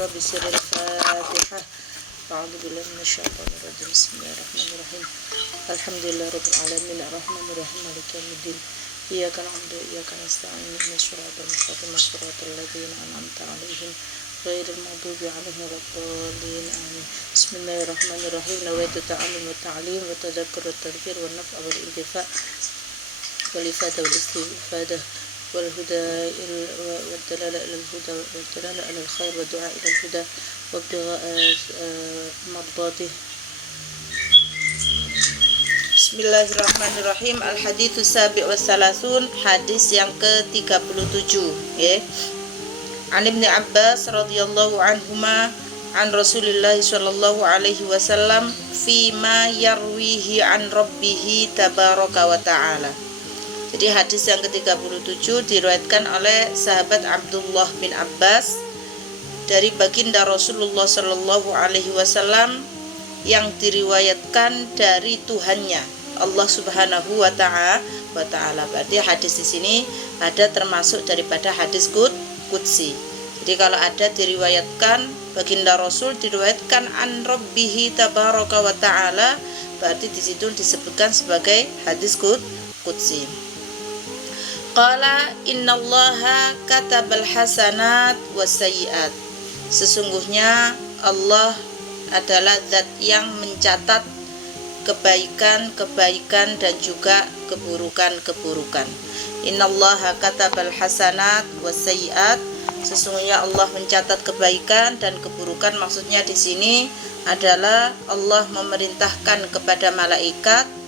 jahra bi sirril Fatihah. A'udzu billahi minasyaitonir rajim. Bismillahirrahmanirrahim. Alhamdulillahirabbil alamin arrahmanir rahim maliki yaumiddin. Iyyaka na'budu wa iyyaka nasta'in ihdinas siratal mustaqim siratal ladzina an'amta 'alaihim ghairil maghdubi 'alaihim waladdallin. Amin. Bismillahirrahmanirrahim. Nawaitu ta'allum wa ta'lim wa tadhakkur wa tadhkir wa naf'a wal intifa' wal ifadah wal istifadah wal huda wal dalala ila al huda wal dalala ala al khair wa du'a ila al huda wa ibtigha'a mardhatih. Bismillahirrahmanirrahim. Al-haditsus sabi' wa salasun, hadis yang ke-37 ya. An Ibnu Abbas radhiyallahu anhuma an Rasulillah sallallahu alaihi wasallam fi ma yarwihi an rabbih tabaraka wa ta'ala. Jadi hadis yang ke-37 diriwayatkan oleh sahabat Abdullah bin Abbas dari baginda Rasulullah sallallahu alaihi wasallam yang diriwayatkan dari Tuhannya Allah Subhanahu wa ta'ala. Berarti hadis di sini ada termasuk daripada hadis qudsi. Jadi kalau ada diriwayatkan baginda Rasul diriwayatkan an rabbihi tabaraka wa ta'ala, berarti di situ disebutkan sebagai hadis qudsi. Qala innallaha katabal hasanat wasayyi'at. Sesungguhnya Allah adalah zat yang mencatat kebaikan-kebaikan dan juga keburukan-keburukan. Innallaha katabal hasanat wasayyi'at. Sesungguhnya Allah mencatat kebaikan dan keburukan. Maksudnya di sini adalah Allah memerintahkan kepada malaikat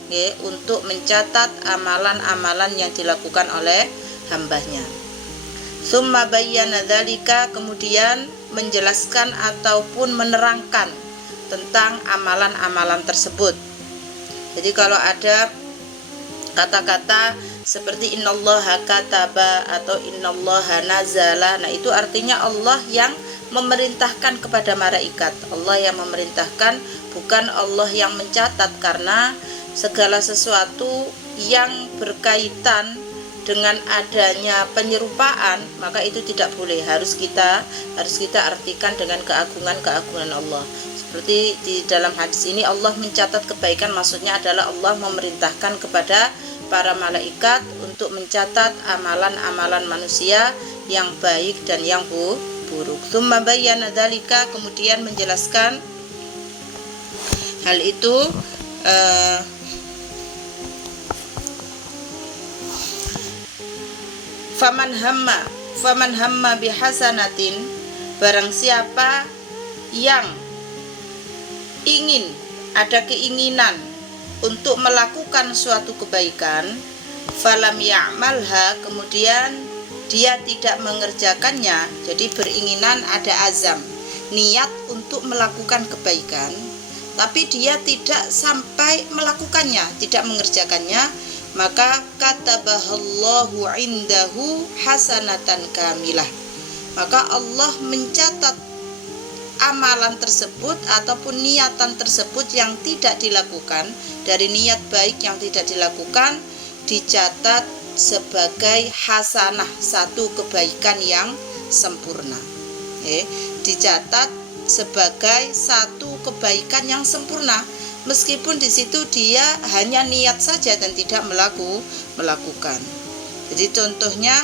untuk mencatat amalan-amalan yang dilakukan oleh hambanya. Tsumma bayyana dzalika, kemudian menjelaskan ataupun menerangkan tentang amalan-amalan tersebut. Jadi kalau ada kata-kata seperti innallaha kataba atau innallaha nazala, nah itu artinya Allah yang memerintahkan kepada malaikat. Allah yang memerintahkan, bukan Allah yang mencatat, karena segala sesuatu yang berkaitan dengan adanya penyerupaan maka itu tidak boleh, harus kita artikan dengan keagungan Allah. Seperti di dalam hadis ini Allah mencatat kebaikan, maksudnya adalah Allah memerintahkan kepada para malaikat untuk mencatat amalan-amalan manusia yang baik dan yang buruk. Tsumma bayyana dzalika, kemudian menjelaskan hal itu. Faman hamma bihasanatin, barang siapa yang ingin, ada keinginan untuk melakukan suatu kebaikan, falam ya'malha, kemudian dia tidak mengerjakannya. Jadi beringinan, ada azam, niat untuk melakukan kebaikan, tapi dia tidak sampai melakukannya, tidak mengerjakannya, maka katabahallahu indahu hasanatan kamilah, maka Allah mencatat amalan tersebut ataupun niatan tersebut yang tidak dilakukan, dari niat baik yang tidak dilakukan, dicatat sebagai hasanah, satu kebaikan yang sempurna. Dicatat sebagai satu kebaikan yang sempurna, meskipun di situ dia hanya niat saja dan tidak melakukan. Jadi contohnya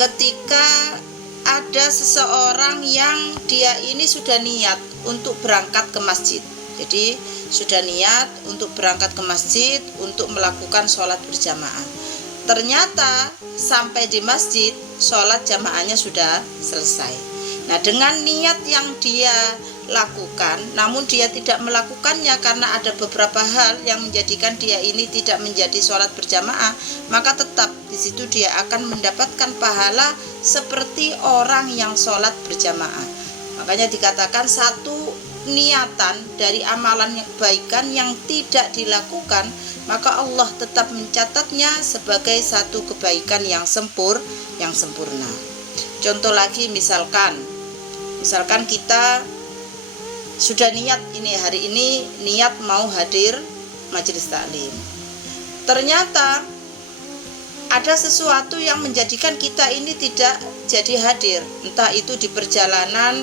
ketika ada seseorang yang dia ini sudah niat untuk berangkat ke masjid. Jadi sudah niat untuk berangkat ke masjid untuk melakukan sholat berjamaah. Ternyata sampai di masjid sholat jamaahnya sudah selesai. Nah, dengan niat yang dia lakukan, namun dia tidak melakukannya karena ada beberapa hal yang menjadikan dia ini tidak menjadi sholat berjamaah, maka tetap di situ dia akan mendapatkan pahala seperti orang yang sholat berjamaah. Makanya dikatakan satu niatan dari amalan yang kebaikan yang tidak dilakukan, maka Allah tetap mencatatnya sebagai satu kebaikan yang sempurna. Contoh lagi, misalkan kita sudah niat ini, hari ini niat mau hadir majelis taklim. Ternyata ada sesuatu yang menjadikan kita ini tidak jadi hadir, entah itu di perjalanan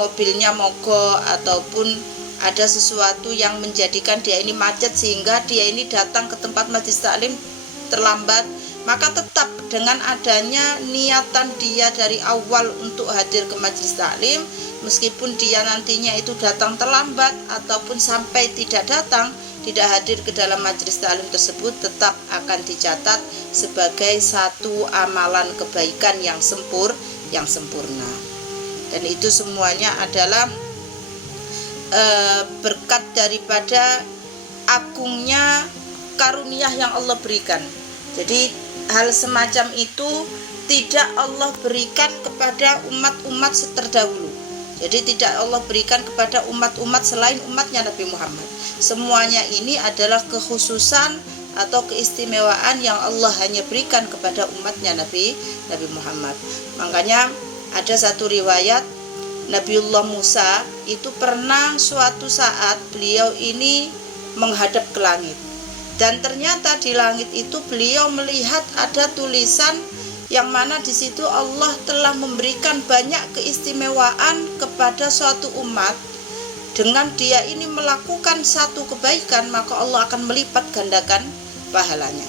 mobilnya mogok, ataupun ada sesuatu yang menjadikan dia ini macet sehingga dia ini datang ke tempat majelis taklim terlambat, maka tetap dengan adanya niatan dia dari awal untuk hadir ke majelis taklim, meskipun dia nantinya itu datang terlambat ataupun sampai tidak hadir ke dalam majelis taklim tersebut, tetap akan dicatat sebagai satu amalan kebaikan yang sempurna. Dan itu semuanya adalah berkat daripada agungnya karunia yang Allah berikan. Jadi hal semacam itu tidak Allah berikan kepada umat-umat terdahulu. Jadi tidak Allah berikan kepada umat-umat selain umatnya Nabi Muhammad. Semuanya ini adalah kekhususan atau keistimewaan yang Allah hanya berikan kepada umatnya Nabi Muhammad. Makanya ada satu riwayat, Nabiullah Musa itu pernah suatu saat beliau ini menghadap ke langit, dan ternyata di langit itu beliau melihat ada tulisan yang mana di situ Allah telah memberikan banyak keistimewaan kepada suatu umat. Dengan dia ini melakukan satu kebaikan, maka Allah akan melipat gandakan pahalanya.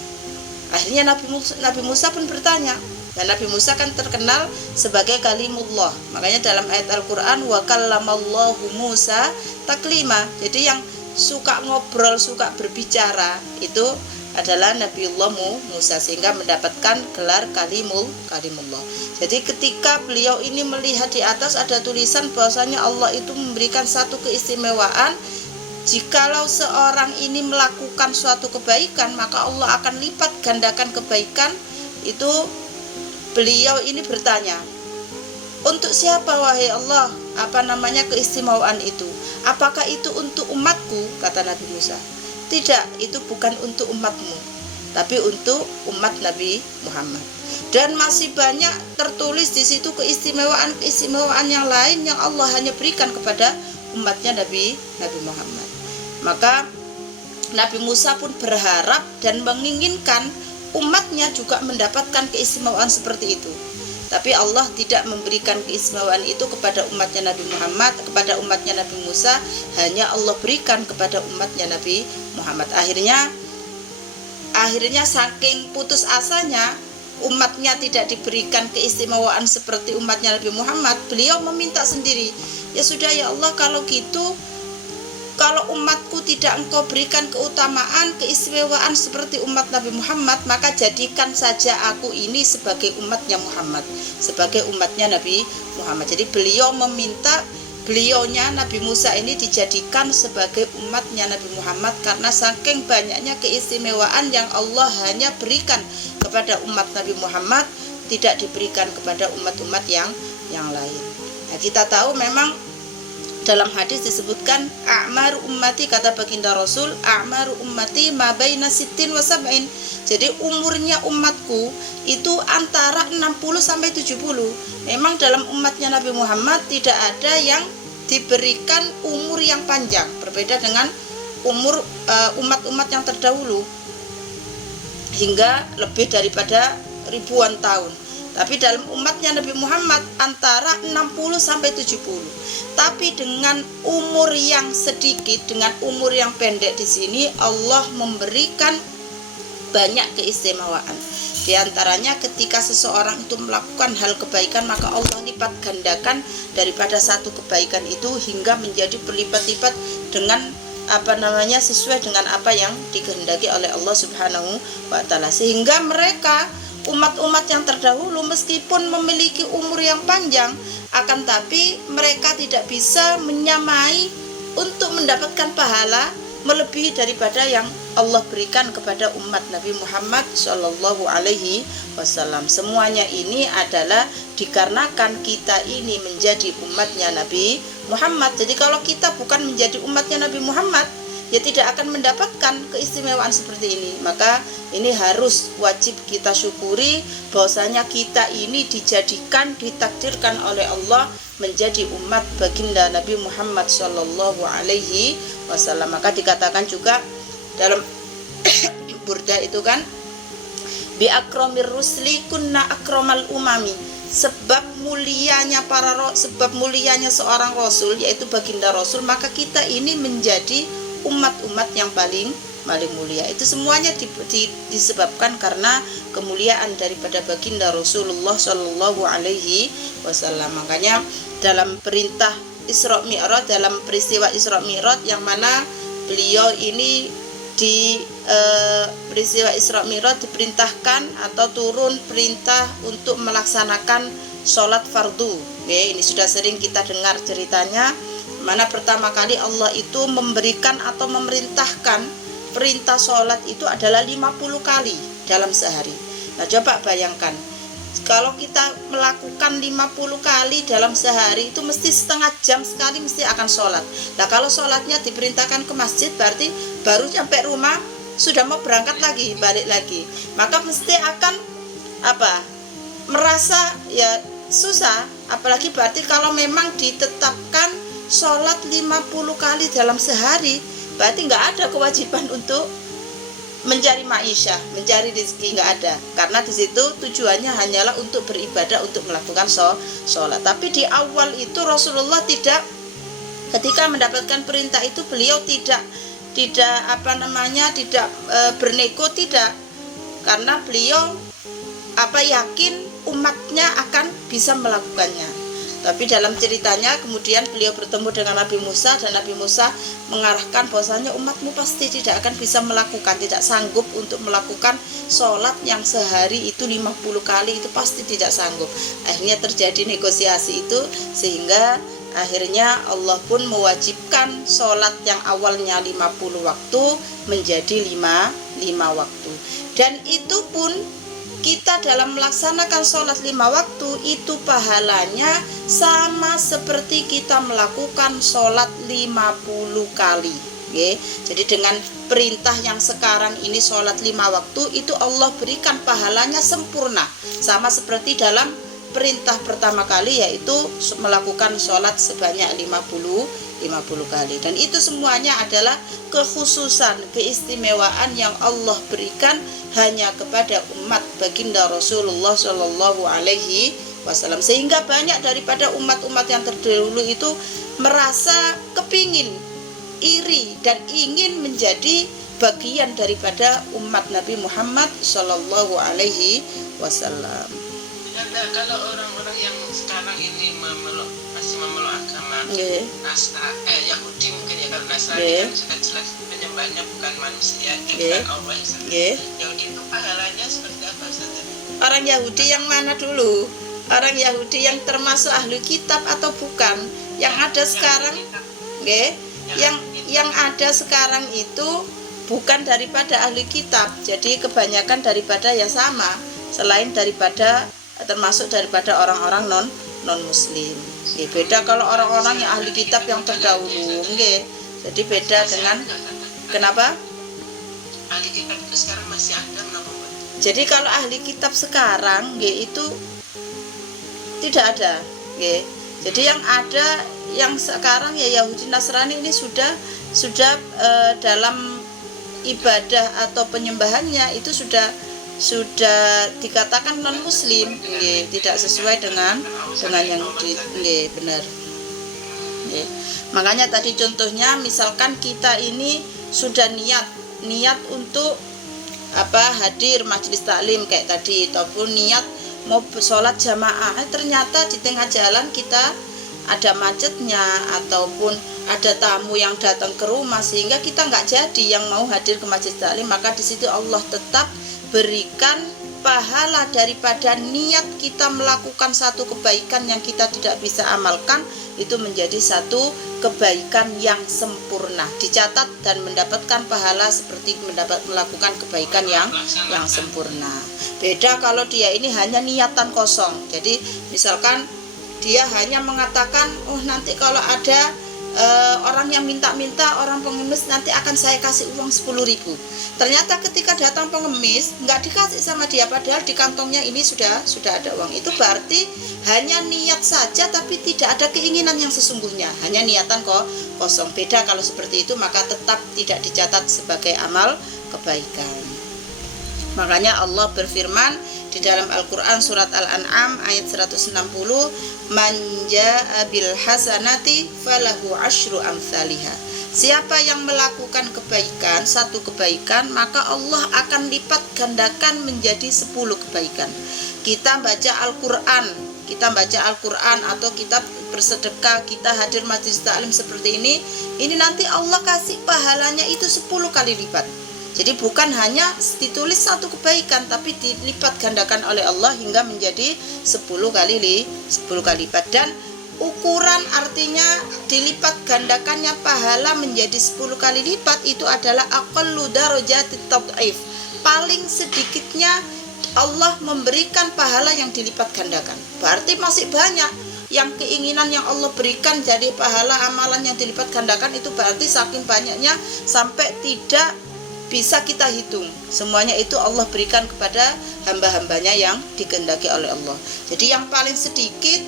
Akhirnya Nabi Musa pun bertanya, dan Nabi Musa kan terkenal sebagai kalimullah. Makanya dalam ayat Al-Quran, wa kallamallahu Musa taklima. Jadi yang suka ngobrol, suka berbicara itu adalah Nabiullah Musa, sehingga mendapatkan gelar kalimullah. Jadi ketika beliau ini melihat di atas ada tulisan bahwasanya Allah itu memberikan satu keistimewaan, jikalau seorang ini melakukan suatu kebaikan maka Allah akan lipat gandakan kebaikan itu. Beliau ini bertanya, untuk siapa wahai Allah keistimewaan itu? Apakah itu untuk umatku? Kata Nabi Musa, tidak, itu bukan untuk umatmu, tapi untuk umat Nabi Muhammad. Dan masih banyak tertulis di situ keistimewaan yang lain yang Allah hanya berikan kepada umatnya Nabi Muhammad. Maka Nabi Musa pun berharap dan menginginkan umatnya juga mendapatkan keistimewaan seperti itu. Tapi Allah tidak memberikan keistimewaan itu kepada umatnya Nabi Muhammad, kepada umatnya Nabi Musa, hanya Allah berikan kepada umatnya Nabi Muhammad. Akhirnya saking putus asanya umatnya tidak diberikan keistimewaan seperti umatnya Nabi Muhammad, beliau meminta sendiri, ya sudah ya Allah, kalau gitu, kalau umatku tidak engkau berikan keutamaan, keistimewaan seperti umat Nabi Muhammad, maka jadikan saja aku ini sebagai umatnya Muhammad, sebagai umatnya Nabi Muhammad. Jadi beliau meminta beliaunya Nabi Musa ini dijadikan sebagai umatnya Nabi Muhammad, karena saking banyaknya keistimewaan yang Allah hanya berikan kepada umat Nabi Muhammad, tidak diberikan kepada umat-umat yang lain. Nah, kita tahu memang dalam hadis disebutkan a'mar ummati, kata baginda Rasul, a'mar ummati ma baina sittin wa sab'in. Jadi umurnya umatku itu antara 60 sampai 70. Memang dalam umatnya Nabi Muhammad tidak ada yang diberikan umur yang panjang, berbeda dengan umur umat-umat yang terdahulu hingga lebih daripada ribuan tahun. Tapi dalam umatnya Nabi Muhammad antara 60 sampai 70. Tapi dengan umur yang sedikit, dengan umur yang pendek di sini Allah memberikan banyak keistimewaan. Di antaranya ketika seseorang itu melakukan hal kebaikan, maka Allah lipat gandakan daripada satu kebaikan itu hingga menjadi berlipat-lipat dengan sesuai dengan apa yang dikehendaki oleh Allah Subhanahu wa taala. Sehingga mereka umat-umat yang terdahulu meskipun memiliki umur yang panjang, akan tapi mereka tidak bisa menyamai untuk mendapatkan pahala melebihi daripada yang Allah berikan kepada umat Nabi Muhammad Shallallahu Alaihi Wasallam. Semuanya ini adalah dikarenakan kita ini menjadi umatnya Nabi Muhammad. Jadi kalau kita bukan menjadi umatnya Nabi Muhammad, ya tidak akan mendapatkan keistimewaan seperti ini. Maka ini harus wajib kita syukuri bahwasanya kita ini dijadikan, ditakdirkan oleh Allah menjadi umat baginda Nabi Muhammad Shallallahu Alaihi Wasallam. Maka dikatakan juga dalam Burda itu kan, bi akramir rusli kunna akramal umami. Sebab mulianya sebab mulianya seorang rasul, yaitu baginda rasul, maka kita ini menjadi umat-umat yang paling mulia. Itu semuanya disebabkan karena kemuliaan daripada baginda Rasulullah Shallallahu Alaihi Wasallam. Makanya dalam perintah Isra Mi'raj, dalam peristiwa Isra Mi'raj yang mana beliau ini di peristiwa Isra Mi'raj diperintahkan atau turun perintah untuk melaksanakan sholat fardu. Oke, ini sudah sering kita dengar ceritanya, mana pertama kali Allah itu memberikan atau memerintahkan perintah sholat itu adalah 50 kali dalam sehari. Nah, coba bayangkan, kalau kita melakukan 50 kali dalam sehari, itu mesti setengah jam sekali mesti akan sholat. Nah, kalau sholatnya diperintahkan ke masjid, berarti baru sampai rumah sudah mau berangkat lagi, balik lagi. Maka mesti akan merasa ya susah. Apalagi berarti kalau memang ditetapkan sholat 50 kali dalam sehari, berarti nggak ada kewajiban untuk mencari ma'isyah, mencari rezeki, nggak ada. Karena di situ tujuannya hanyalah untuk beribadah, untuk melakukan sholat. Tapi di awal itu Rasulullah ketika mendapatkan perintah itu beliau tidak bernego, tidak, karena beliau yakin umatnya akan bisa melakukannya. Tapi dalam ceritanya kemudian beliau bertemu dengan Nabi Musa, dan Nabi Musa mengarahkan bahwasanya umatmu pasti tidak akan bisa melakukan, tidak sanggup untuk melakukan sholat yang sehari itu 50 kali, itu pasti tidak sanggup. Akhirnya terjadi negosiasi itu, sehingga akhirnya Allah pun mewajibkan sholat yang awalnya 50 waktu menjadi 5 waktu. Dan itu pun kita dalam melaksanakan sholat 5 waktu itu pahalanya sama seperti kita melakukan sholat 50 kali. Okay? Jadi dengan perintah yang sekarang ini sholat 5 waktu itu Allah berikan pahalanya sempurna, sama seperti dalam perintah pertama kali, yaitu melakukan sholat sebanyak 50 kali. Dan itu semuanya adalah kekhususan, keistimewaan yang Allah berikan hanya kepada umat baginda Rasulullah Shallallahu Alaihi Wasallam, sehingga banyak daripada umat-umat yang terdahulu itu merasa kepingin, iri, dan ingin menjadi bagian daripada umat Nabi Muhammad Shallallahu Alaihi Wasallam. Kalau orang-orang yang sekarang ini masih memeluk agama Yahudi mungkin ya, karena Nasrani kan sudah jelas penyembahnya bukan manusia, bukan Allah. Yahudi itu pahalanya seperti apa Ustaz? Orang Yahudi yang mana dulu? Orang Yahudi yang termasuk ahli kitab atau bukan? Yang ada sekarang, yang ada sekarang itu bukan daripada ahli kitab. Jadi kebanyakan daripada ya sama, selain daripada termasuk daripada orang-orang non muslim. Beda kalau orang-orang yang ahli kitab yang terdahulu, jadi beda dengan kenapa? Ahli kitab itu sekarang masih ada kenapa? Jadi kalau ahli kitab sekarang itu tidak ada. Jadi yang ada yang sekarang ya Yahudi Nasrani ini sudah dalam ibadah atau penyembahannya itu sudah dikatakan non muslim, tidak sesuai dengan yang benar. Makanya tadi contohnya misalkan kita ini sudah niat untuk hadir majelis taklim kayak tadi, ataupun niat mau sholat jamaah, ternyata di tengah jalan kita ada macetnya ataupun ada tamu yang datang ke rumah sehingga kita nggak jadi yang mau hadir ke majelis taklim, maka di situ Allah tetap berikan pahala daripada niat kita melakukan satu kebaikan yang kita tidak bisa amalkan, itu menjadi satu kebaikan yang sempurna, dicatat dan mendapatkan pahala seperti melakukan kebaikan yang sempurna. Beda kalau dia ini hanya niatan kosong. Jadi misalkan dia hanya mengatakan, oh nanti kalau ada orang yang minta-minta, orang pengemis, nanti akan saya kasih uang 10.000. Ternyata ketika datang pengemis nggak dikasih sama dia, padahal di kantongnya ini sudah ada uang. Itu berarti hanya niat saja tapi tidak ada keinginan yang sesungguhnya, hanya niatan kosong. Beda kalau seperti itu, maka tetap tidak dicatat sebagai amal kebaikan. Makanya Allah berfirman di dalam Al-Qur'an surat Al-An'am ayat 160, "Man jaa'a bil hasanati falahu asyru amsalihha." Siapa yang melakukan kebaikan, satu kebaikan, maka Allah akan lipat gandakan menjadi 10 kebaikan. Kita baca Al-Qur'an atau kita bersedekah, kita hadir majelis taklim seperti ini nanti Allah kasih pahalanya itu 10 kali lipat. Jadi bukan hanya ditulis satu kebaikan, tapi dilipat gandakan oleh Allah hingga menjadi 10 kali lipat. Dan ukuran artinya dilipat gandakannya pahala menjadi 10 kali lipat itu adalah aqallu darajatit tad'if. Paling sedikitnya Allah memberikan pahala yang dilipat gandakan. Berarti masih banyak yang keinginan yang Allah berikan jadi pahala amalan yang dilipat gandakan, itu berarti saking banyaknya sampai tidak bisa kita hitung. Semuanya itu Allah berikan kepada hamba-hambanya yang dikehendaki oleh Allah. Jadi yang paling sedikit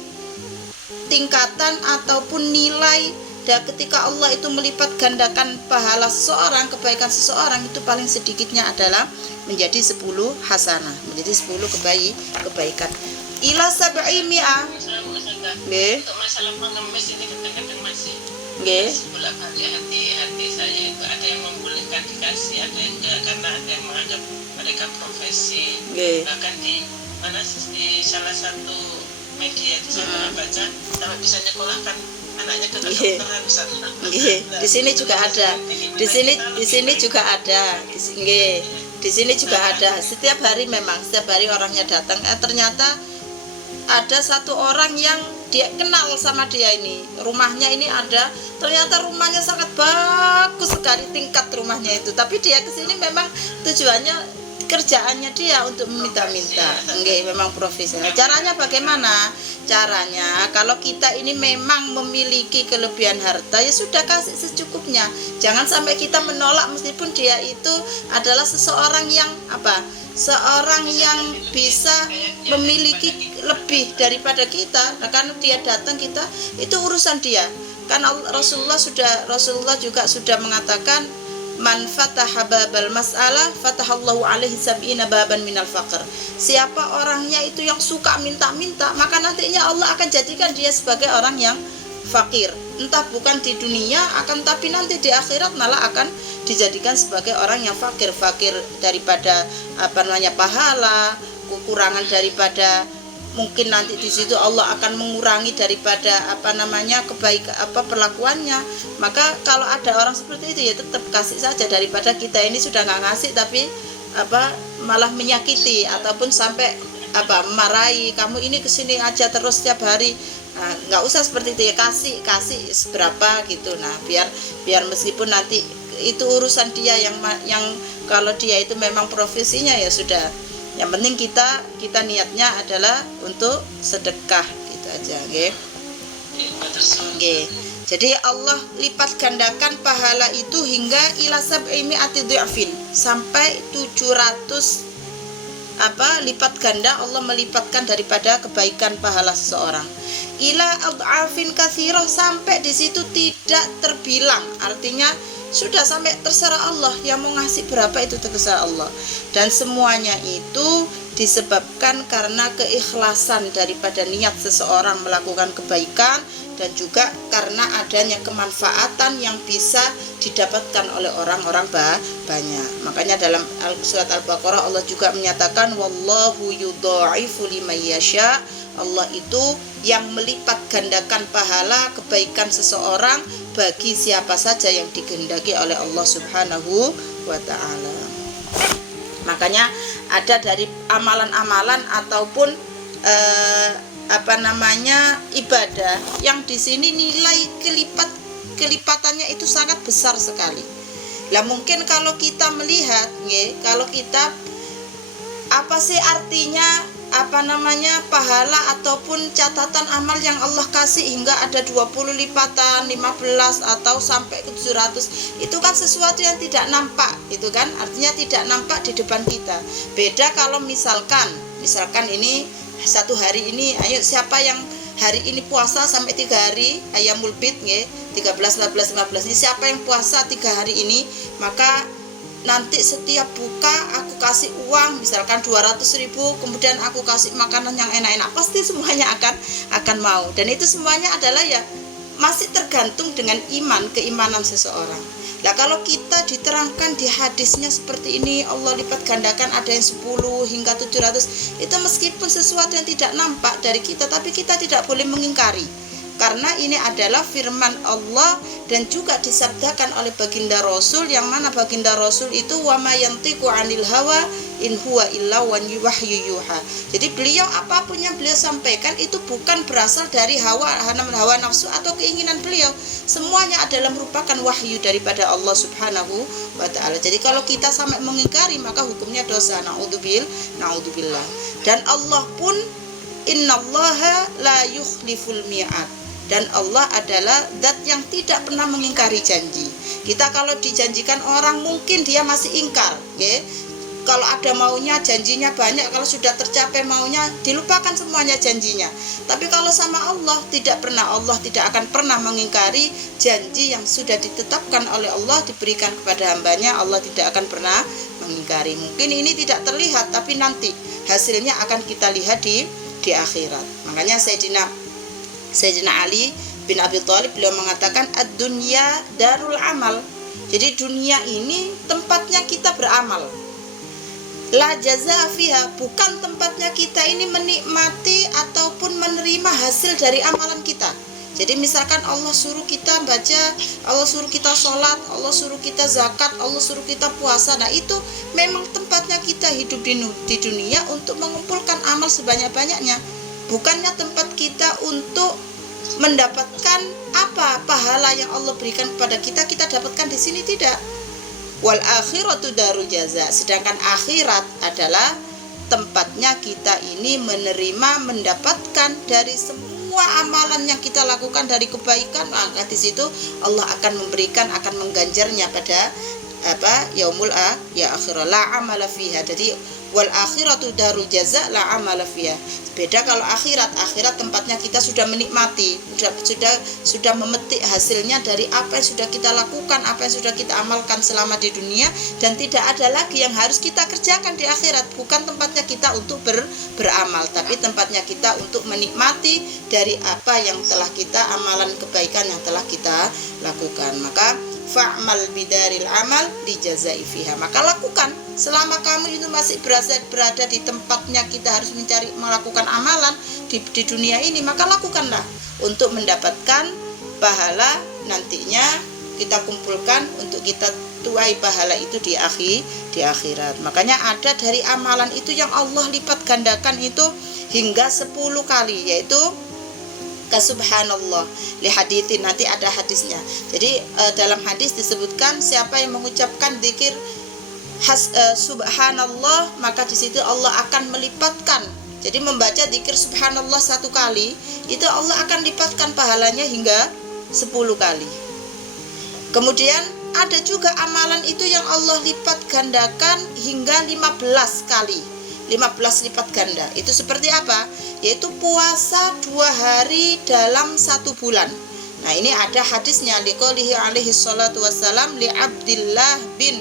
tingkatan ataupun nilai dan ketika Allah itu melipat gandakan pahala seseorang, kebaikan seseorang, itu paling sedikitnya adalah menjadi 10 hasanah, menjadi 10 kebaikan. Ila sab'i mi'ah. Nggih. Untuk masalah pengemis ini kadang-kadang masih bolak balik hati saya itu, ada yang membolehkan dikasih, ada yang enggak, karena ada yang menganggap mereka profesi. Bahkan di salah satu media di sana baca, kalau bisa nyekolahkan anaknya ke kedokteran sana. Di sini juga ada. Di sini juga ada. Di sini juga ada. Setiap hari orangnya datang. Ternyata ada satu orang yang dia kenal sama dia ini, rumahnya ini ada, ternyata rumahnya sangat bagus sekali tingkat rumahnya itu, tapi dia kesini memang tujuannya kerjaannya dia untuk meminta-minta, memang profesional. Caranya bagaimana? Caranya kalau kita ini memang memiliki kelebihan harta, ya sudah kasih secukupnya. Jangan sampai kita menolak meskipun dia itu adalah seseorang yang seorang yang bisa memiliki lebih daripada kita. Nah, karena dia datang kita, itu urusan dia. Karena Rasulullah juga sudah mengatakan, man fataha babal mas'alah fatahallahu alaihi sab'ina baban minal faqr. Siapa orangnya itu yang suka minta-minta, maka nantinya Allah akan jadikan dia sebagai orang yang fakir. Entah bukan di dunia, tapi nanti di akhirat malah akan dijadikan sebagai orang yang fakir daripada pahala, kekurangan daripada mungkin nanti di situ Allah akan mengurangi daripada perlakuannya. Maka kalau ada orang seperti itu, ya tetap kasih saja daripada kita ini sudah nggak ngasih tapi malah menyakiti ataupun sampai marahi, kamu ini kesini aja terus setiap hari. Nah, nggak usah seperti itu, ya kasih seberapa gitu. Nah, biar meskipun nanti itu urusan dia yang kalau dia itu memang profesinya, ya sudah. Yang penting kita niatnya adalah untuk sedekah gitu aja, nggih. Jadi Allah lipat gandakan pahala itu hingga ila sab'i mi'ati dhi'fin, sampai 700 lipat ganda Allah melipatkan daripada kebaikan pahala seseorang. Ila ad'afin katsirah, sampai di situ tidak terbilang. Artinya sudah sampai terserah Allah, yang mau ngasih berapa itu terserah Allah. Dan semuanya itu disebabkan karena keikhlasan daripada niat seseorang melakukan kebaikan, dan juga karena adanya kemanfaatan yang bisa didapatkan oleh orang-orang banyak. Makanya dalam surat Al-Baqarah Allah juga menyatakan wallahu yudha'ifu liman yasha. Allah itu yang melipat gandakan pahala kebaikan seseorang bagi siapa saja yang dikehendaki oleh Allah Subhanahu wa ta'ala. Makanya ada dari amalan-amalan ataupun ibadah yang di sini nilai kelipatannya itu sangat besar sekali. Lah mungkin kalau kita melihat, kalau kita apa sih artinya pahala ataupun catatan amal yang Allah kasih hingga ada 20 lipatan, 15 atau sampai ke 700, itu kan sesuatu yang tidak nampak, itu kan artinya tidak nampak di depan kita. Beda kalau misalkan ini satu hari ini, ayo siapa yang hari ini puasa sampai 3 hari Ayyamul Bid, 13, 14, 15 ini siapa yang puasa 3 hari ini, maka nanti setiap buka aku kasih uang misalkan 200.000, kemudian aku kasih makanan yang enak-enak, pasti semuanya akan mau. Dan itu semuanya adalah ya masih tergantung dengan keimanan seseorang. Nah kalau kita diterangkan di hadisnya seperti ini, Allah lipat gandakan ada yang 10 hingga 700, itu meskipun sesuatu yang tidak nampak dari kita, tapi kita tidak boleh mengingkari, karena ini adalah firman Allah dan juga disabdakan oleh baginda Rasul, yang mana baginda Rasul itu wa ma yantiqu 'anil hawa in huwa illa wahyu yuha. Jadi beliau apapun yang beliau sampaikan itu bukan berasal dari hawa nafsu atau keinginan beliau, semuanya adalah merupakan wahyu daripada Allah Subhanahu wa taala. Jadi kalau kita sampai mengingkari maka hukumnya dosa, naudzubillah. Dan Allah pun innallaha la yukhliful mi'ad, dan Allah adalah zat yang tidak pernah mengingkari janji. Kita kalau dijanjikan orang mungkin dia masih ingkar, ya. Kalau ada maunya, janjinya banyak, kalau sudah tercapai maunya, dilupakan semuanya janjinya. Tapi kalau sama Allah, Allah tidak akan pernah mengingkari janji yang sudah ditetapkan oleh Allah, diberikan kepada hambanya, Allah tidak akan pernah mengingkari. Mungkin ini tidak terlihat, tapi nanti hasilnya akan kita lihat di akhirat. Makanya Sayyidina Ali bin Abi Thalib beliau mengatakan ad-dunya darul amal. Jadi dunia ini tempatnya kita beramal. La jazaa fiha, bukan tempatnya kita ini menikmati ataupun menerima hasil dari amalan kita. Jadi misalkan Allah suruh kita baca, Allah suruh kita sholat, Allah suruh kita zakat, Allah suruh kita puasa, nah itu memang tempatnya kita hidup di dunia untuk mengumpulkan amal sebanyak-banyaknya. Bukannya tempat kita untuk mendapatkan pahala yang Allah berikan kepada kita dapatkan di sini, tidak. Wal akhiratu darul jaza, sedangkan akhirat adalah tempatnya kita ini menerima, mendapatkan dari semua amalan yang kita lakukan dari kebaikan, maka di situ Allah akan memberikan, akan mengganjarnya pada yaumul akhirah la amala fiha. Jadi wal akhiratu darul jaza la amala fiha. Beda kalau akhirat tempatnya kita sudah menikmati, sudah memetik hasilnya dari apa yang sudah kita lakukan, apa yang sudah kita amalkan selama di dunia, dan tidak ada lagi yang harus kita kerjakan di akhirat. Bukan tempatnya kita untuk beramal, tapi tempatnya kita untuk menikmati dari apa yang telah kita, amalan kebaikan yang telah kita lakukan. Maka fa'mal bidaril amal dijazai fiha, maka lakukan selama kamu itu masih berada di tempatnya kita harus melakukan amalan di dunia ini, maka lakukanlah untuk mendapatkan pahala nantinya kita kumpulkan untuk kita tuai pahala itu di akhirat. Makanya ada dari amalan itu yang Allah lipat gandakan itu hingga 10 kali, yaitu subhanallah li haditsin, nanti ada hadisnya. Jadi dalam hadis disebutkan siapa yang mengucapkan zikir subhanallah, maka di situ Allah akan melipatkan. Jadi membaca zikir subhanallah 1 kali itu Allah akan lipatkan pahalanya hingga 10 kali. Kemudian ada juga amalan itu yang Allah lipat gandakan hingga 15 kali, 15 lipat ganda. Itu seperti apa? Yaitu puasa 2 hari dalam 1 bulan. Nah ini ada hadisnya, liqaulihi alaihi salatu wassalam li Abdillah bin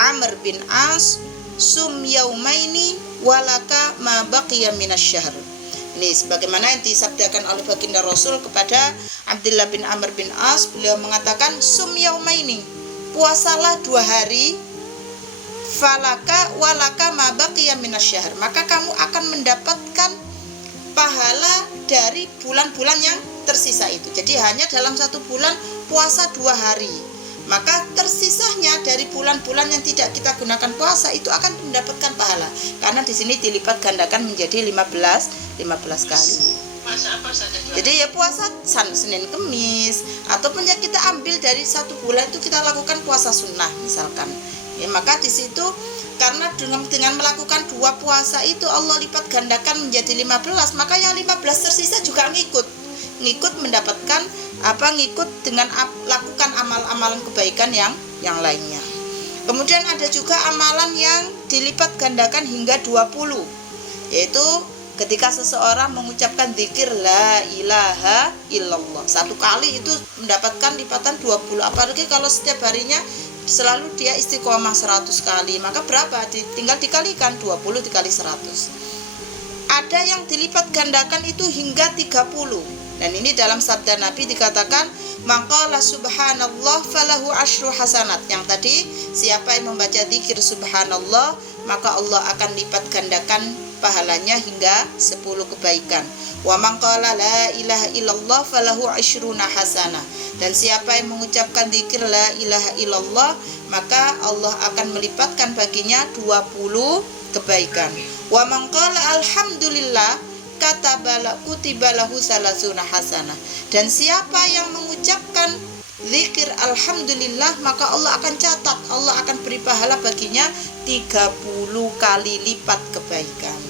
Amr bin As sum yaumaini walaka ma baqiya minasyahr. Ini sebagaimana yang disabdakan oleh baginda Rasul kepada Abdullah bin Amr bin As, beliau mengatakan sum yaumaini, puasalah 2 hari, falaka walaka ma baqiya minasyahr, maka kamu akan mendapatkan pahala dari bulan-bulan yang tersisa itu. Jadi hanya dalam 1 bulan puasa 2 hari, maka tersisanya dari bulan-bulan yang tidak kita gunakan puasa itu akan mendapatkan pahala, karena di sini dilipat gandakan menjadi 15 kali. Puasa apa saja? Jadi ya puasa Senin Kemis, ataupun yang kita ambil dari 1 bulan itu kita lakukan puasa sunnah misalkan. Ya, maka di situ karena dengan melakukan 2 puasa itu Allah lipat gandakan menjadi 15, maka yang 15 tersisa juga ngikut mendapatkan ngikut dengan lakukan amalan kebaikan yang lainnya. Kemudian ada juga amalan yang dilipat gandakan hingga 20, yaitu ketika seseorang mengucapkan zikir la ilaha illallah 1 kali itu mendapatkan lipatan 20, apalagi kalau setiap harinya selalu dia istiqomah 100 kali, maka berapa? Tinggal dikalikan 20 dikali 100. Ada yang dilipat gandakan itu hingga 30. Dan ini dalam sabda Nabi dikatakan, maqala subhanallah falahu asyru hasanat. Yang tadi, siapa yang membaca zikir subhanallah, maka Allah akan lipat gandakan pahalanya hingga 10 kebaikan. Wa man qala la ilaha illallah falahu asyruna hasanah. Dan siapa yang mengucapkan zikir la ilaha illallah, maka Allah akan melipatkan baginya 20 kebaikan. Wa man qala alhamdulillah kutibalahu salasuna hasanah. Dan siapa yang mengucapkan zikir alhamdulillah, maka Allah akan catat, Allah akan beri pahala baginya 30 kali lipat kebaikan.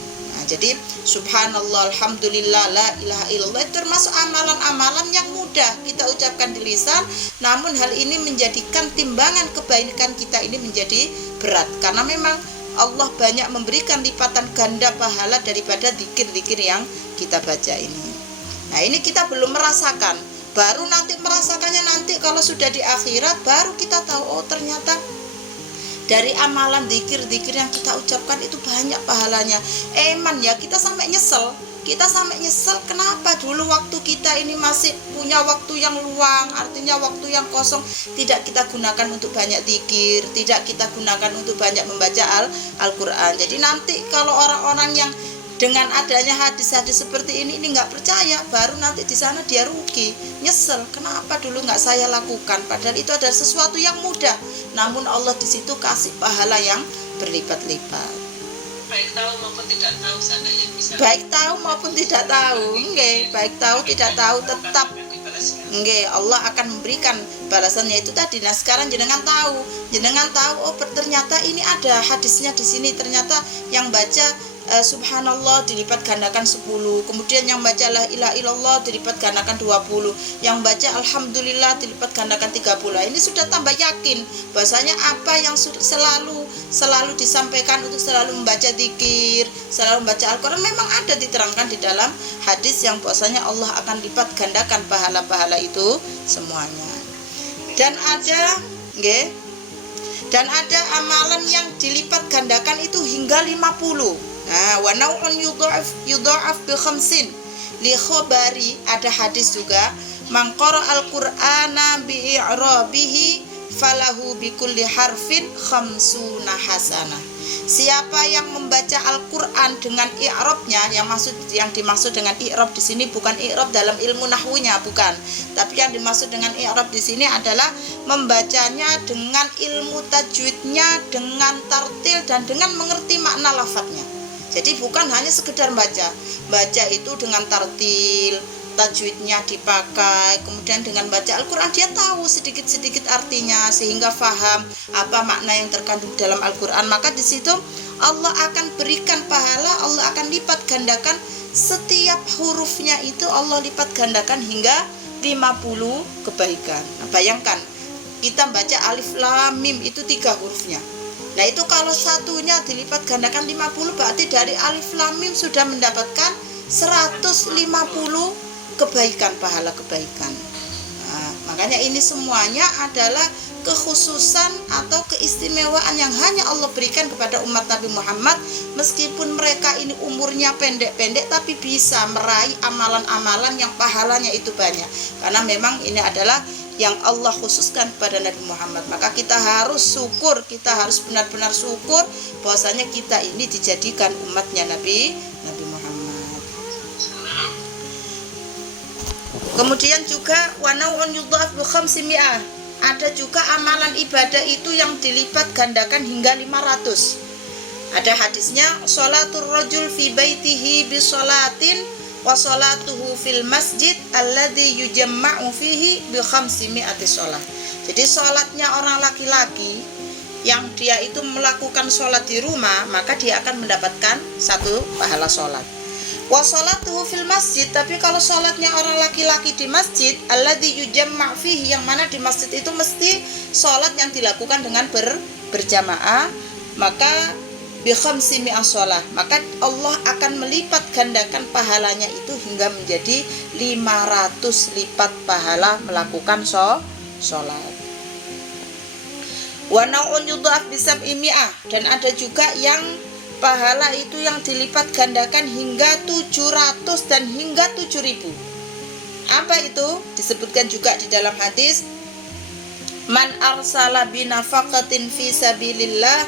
Jadi subhanallah, alhamdulillah, la ilaha illallah termasuk amalan-amalan yang mudah kita ucapkan di lisan, namun hal ini menjadikan timbangan kebaikan kita ini menjadi berat, karena memang Allah banyak memberikan lipatan ganda pahala daripada zikir-zikir yang kita baca ini. Nah, ini kita belum merasakan, baru nanti merasakannya nanti kalau sudah di akhirat, baru kita tahu, oh ternyata dari amalan zikir-zikir yang kita ucapkan itu banyak pahalanya. Eman ya, kita sampai nyesel kenapa dulu waktu kita ini masih punya waktu yang luang, artinya waktu yang kosong tidak kita gunakan untuk banyak zikir, tidak kita gunakan untuk banyak membaca Al-Quran. Jadi nanti kalau orang-orang yang dengan adanya hadis-hadis seperti ini nggak percaya, baru nanti di sana dia rugi, nyesel, kenapa dulu nggak saya lakukan, padahal itu adalah sesuatu yang mudah, namun Allah di situ kasih pahala yang berlipat-lipat. Baik tahu maupun tidak tahu, seandainya bisa. Baik tahu maupun tidak tahu, nggih, baik tahu tidak tahu tetap nggih, Allah akan memberikan balasannya itu tadi. Nah, sekarang jenengan tahu, oh ternyata ini ada hadisnya di sini, ternyata yang baca subhanallah dilipat gandakan 10, kemudian yang baca la ilaha illallah dilipat gandakan 20, yang baca alhamdulillah dilipat gandakan 30. Ini sudah tambah yakin bahwasanya apa yang selalu disampaikan untuk selalu membaca zikir, selalu membaca Al-Quran memang ada diterangkan di dalam hadis yang bahwasanya Allah akan lipat gandakan pahala-pahala itu semuanya. Dan ada amalan yang dilipat gandakan itu hingga 50. Nah, wa nau'un yudha'af bi khamsin. Li khabari, ada hadis juga, man qara'al qur'ana bi i'rabihi falahu bi kulli harfin khamsuna hasanah. Siapa yang membaca Al-Qur'an dengan i'rabnya, yang dimaksud dengan i'rab di sini bukan i'rab dalam ilmu nahwunya, bukan. Tapi yang dimaksud dengan i'rab di sini adalah membacanya dengan ilmu tajwidnya, dengan tartil dan dengan mengerti makna lafadznya. Jadi bukan hanya sekedar baca itu dengan tartil, tajwidnya dipakai, kemudian dengan baca Al-Quran dia tahu sedikit-sedikit artinya sehingga faham apa makna yang terkandung dalam Al-Quran. Maka di situ Allah akan berikan pahala, Allah akan lipat gandakan setiap hurufnya itu, Allah lipat gandakan hingga 50 kebaikan. Nah, bayangkan kita baca alif lam mim itu 3 hurufnya. Nah, itu kalau satunya dilipat gandakan 50, berarti dari alif lam mim sudah mendapatkan 150 kebaikan, pahala kebaikan. Nah, makanya ini semuanya adalah kekhususan atau keistimewaan yang hanya Allah berikan kepada umat Nabi Muhammad. Meskipun mereka ini umurnya pendek-pendek, tapi bisa meraih amalan-amalan yang pahalanya itu banyak, karena memang ini adalah yang Allah khususkan kepada Nabi Muhammad. Maka kita harus syukur, kita harus benar-benar syukur bahwasanya kita ini dijadikan umatnya Nabi Muhammad. Kemudian juga wa nau'un yudha'af bi 500. Ada juga amalan ibadah itu yang dilipat gandakan hingga 500. Ada hadisnya, sholatur rajul fi baitihi bi sholatin wa sholatuhu fil masjid alladhi yujamma'u fihi bi 500 sholat. Jadi sholatnya orang laki-laki yang dia itu melakukan sholat di rumah, maka dia akan mendapatkan 1 pahala sholat. Wa sholatuhu fil masjid, tapi kalau sholatnya orang laki-laki di masjid alladhi yujamma'u fihi, yang mana di masjid itu mesti sholat yang dilakukan dengan berjamaah, maka bi 500 sholat, maka Allah akan melipat gandakan pahalanya itu hingga menjadi 500 lipat pahala melakukan sholat. Wa naun yudhaf bisab'i mi'ah, dan ada juga yang pahala itu yang dilipat gandakan hingga 700 dan hingga 7.000. Apa itu? Disebutkan juga di dalam hadis, man arsala binafaqatin fi sabilillah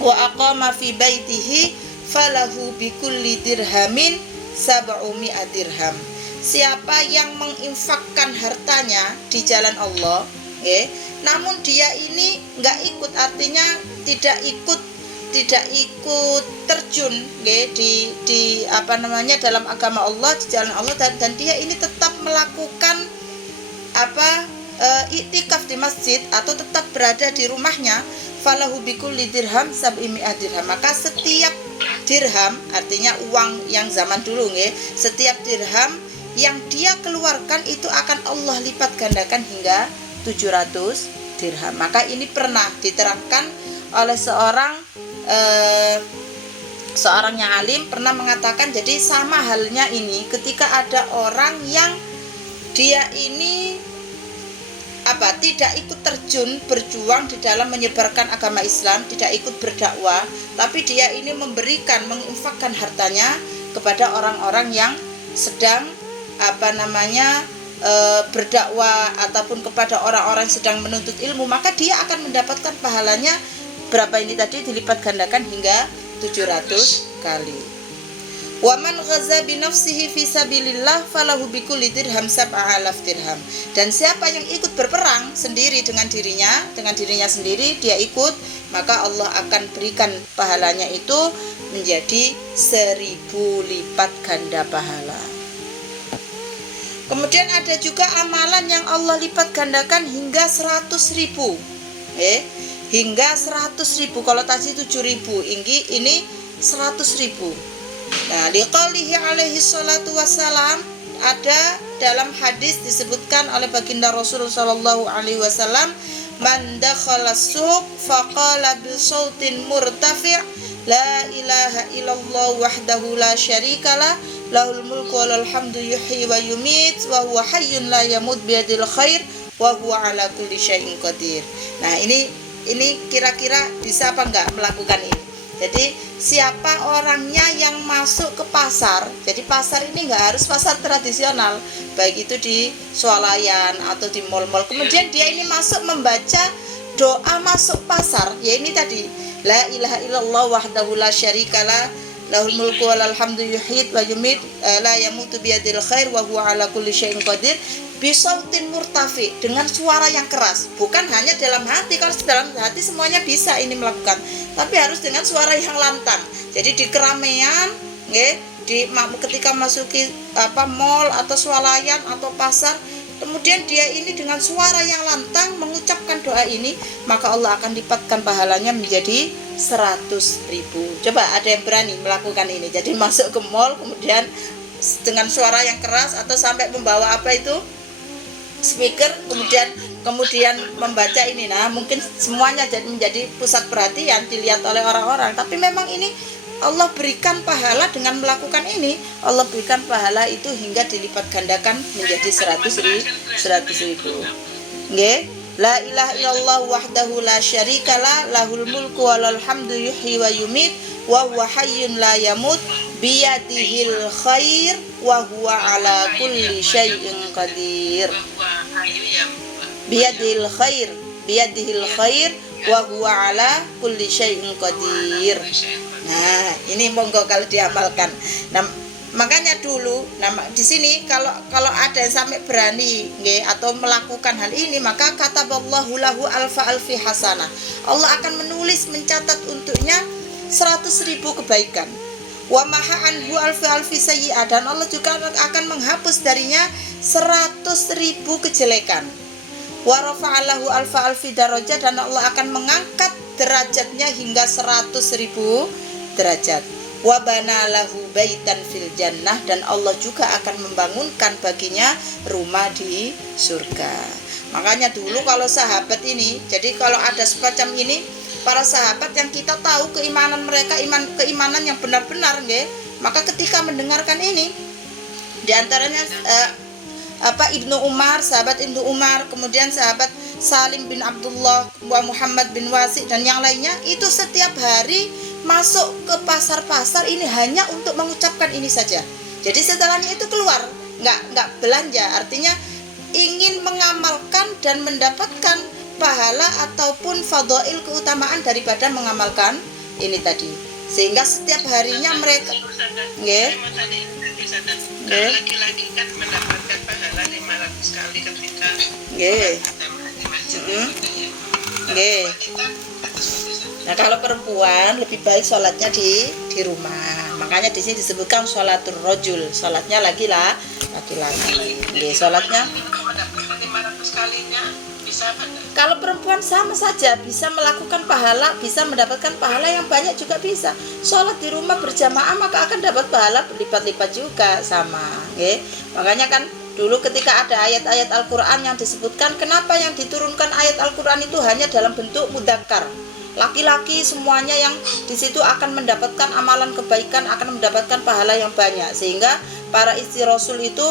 wa aqama fi baitihi falahu bikulli dirhamin 700 dirham. Siapa yang menginfakkan hartanya di jalan Allah, namun dia ini enggak ikut, artinya tidak ikut terjun di dalam agama Allah, di jalan Allah, dan dia ini tetap melakukan iktikaf di masjid atau tetap berada di rumahnya, falahu bikulli dirham 700 dirham. Maka setiap dirham, artinya uang yang zaman dulu setiap dirham yang dia keluarkan itu akan Allah lipat gandakan hingga 700 dirham. Maka ini pernah diterangkan oleh seorang yang alim, pernah mengatakan, jadi sama halnya ini ketika ada orang yang dia ini tidak ikut terjun berjuang di dalam menyebarkan agama Islam, tidak ikut berdakwah, tapi dia ini memberikan, menginfakkan hartanya kepada orang-orang yang sedang berdakwah ataupun kepada orang-orang yang sedang menuntut ilmu, maka dia akan mendapatkan pahalanya berapa ini tadi, dilipat gandakan hingga 700 kali. Wa man ghaza bi nafsihi fi sabilillah falahu bikulli dirham 7,000 dirham. Dan siapa yang ikut berperang sendiri dengan dirinya sendiri, dia ikut, maka Allah akan berikan pahalanya itu menjadi 1000 lipat ganda pahala. Kemudian ada juga amalan yang Allah lipat gandakan hingga 100.000. Hingga 100.000. Kalau tadi 7.000, ini 100.000. Nah, liqaulihi alaihi salatu wassalam, ada dalam hadis disebutkan oleh baginda Rasulullah sallallahu alaihi wasallam, man dakhala suq faqala bi sautin murtafi' la ilaha illallah wahdahu la syarikalah lahul mulku wa lahul hamdu yuhyi wa yumit wa huwa hayyun la yamut biyadil khair wa huwa ala kulli syai'in qadir. Nah, ini kira-kira bisa apa enggak melakukan ini? Jadi siapa orangnya yang masuk ke pasar, jadi pasar ini enggak harus pasar tradisional, baik itu di swalayan atau di mal-mal, kemudian dia ini masuk membaca doa masuk pasar, ya ini tadi, la ilaha illallah wahdahu la syarikalah lahul mulku wa lahul hamdu yuhyi wa yumit la yamutu biyadil khair wa huwa ala kulli syai'in qadir, bisautin murtafi, dengan suara yang keras, bukan hanya dalam hati. Kalau dalam hati semuanya bisa ini melakukan, tapi harus dengan suara yang lantang. Jadi di keramaian, ketika masuki mall atau swalayan atau pasar, kemudian dia ini dengan suara yang lantang mengucapkan doa ini, maka Allah akan lipatkan pahalanya menjadi 100.000. Coba ada yang berani melakukan ini, jadi masuk ke mall kemudian dengan suara yang keras atau sampai membawa speaker, kemudian membaca ini. Nah, mungkin semuanya menjadi pusat perhatian, dilihat oleh orang-orang, tapi memang ini Allah berikan pahala dengan melakukan ini. Allah berikan pahala itu hingga dilipat gandakan menjadi 100.000. La ilaha illallah wahdahu la syarikalah lahul mulku wa lahul hamdu yuhyi wa yumit wa huwa hayyun la yamut biyadihil khair wa huwa ala kulli syai'in qadir. Biyadihil khair wa huwa ala kulli syai'in qadir. Nah, ini monggo kalau diamalkan. Nah, makanya dulu, di sini kalau ada yang sampai berani atau melakukan hal ini, maka kataballahu lahu alfi hasanah. Allah akan menulis, mencatat untuknya 100.000 kebaikan. Wa maha anhu alfi sayyi'ah, dan Allah juga akan menghapus darinya 100.000 kejelekan. Wa rafa'alahu alfi darajat, dan Allah akan mengangkat derajatnya hingga 100.000 derajat. Wa banalahu baitan fil jannah, dan Allah juga akan membangunkan baginya rumah di surga. Makanya dulu kalau sahabat ini, jadi kalau ada semacam ini, para sahabat yang kita tahu keimanan mereka, keimanan yang benar-benar, maka ketika mendengarkan ini, diantaranya Ibnu Umar, sahabat Ibnu Umar, kemudian sahabat Salim bin Abdullah, Muhammad bin Wasi dan yang lainnya itu setiap hari masuk ke pasar-pasar ini hanya untuk mengucapkan ini saja. Jadi setelahnya itu keluar, nggak belanja, artinya ingin mengamalkan dan mendapatkan pahala ataupun fadhail keutamaan daripada mengamalkan ini tadi. Sehingga setiap harinya mereka laki-laki kan mendapatkan pahala 500 kali ketika Nah, kalau perempuan lebih baik sholatnya di rumah. Makanya di sini disebutkan sholatur rojul, sholatnya laki-laki. Sholatnya 500 kalinya bisa pada. Kalau perempuan sama saja bisa melakukan pahala, bisa mendapatkan pahala yang banyak juga bisa. Sholat di rumah berjamaah maka akan dapat pahala berlipat-lipat juga sama. Makanya kan dulu ketika ada ayat-ayat Al-Quran yang disebutkan, kenapa yang diturunkan ayat Al-Quran itu hanya dalam bentuk mudzakkar. Laki-laki semuanya yang di situ akan mendapatkan amalan kebaikan, akan mendapatkan pahala yang banyak. Sehingga para istri Rasul itu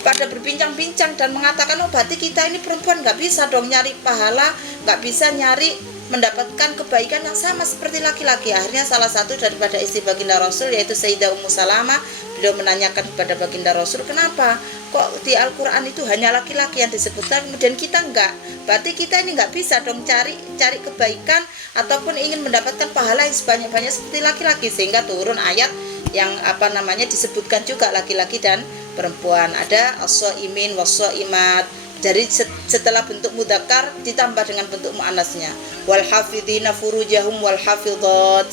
pada berbincang-bincang dan mengatakan, oh berarti kita ini perempuan nggak bisa dong nyari pahala, nggak bisa nyari mendapatkan kebaikan yang sama seperti laki-laki. Akhirnya salah satu daripada istri baginda Rasul yaitu Sayyidah Ummu Salamah, beliau menanyakan kepada baginda Rasul, kenapa kok di Al-Quran itu hanya laki-laki yang disebutkan, kemudian kita enggak? Berarti kita ini nggak bisa dong cari kebaikan ataupun ingin mendapatkan pahala yang sebanyak-banyak seperti laki-laki. Sehingga turun ayat yang disebutkan juga laki-laki dan perempuan. Ada as-shaimin was-shaimat. Jadi setelah bentuk mudzakkar ditambah dengan bentuk muannasnya. Wal hafidhina furujahum wal hafidhat.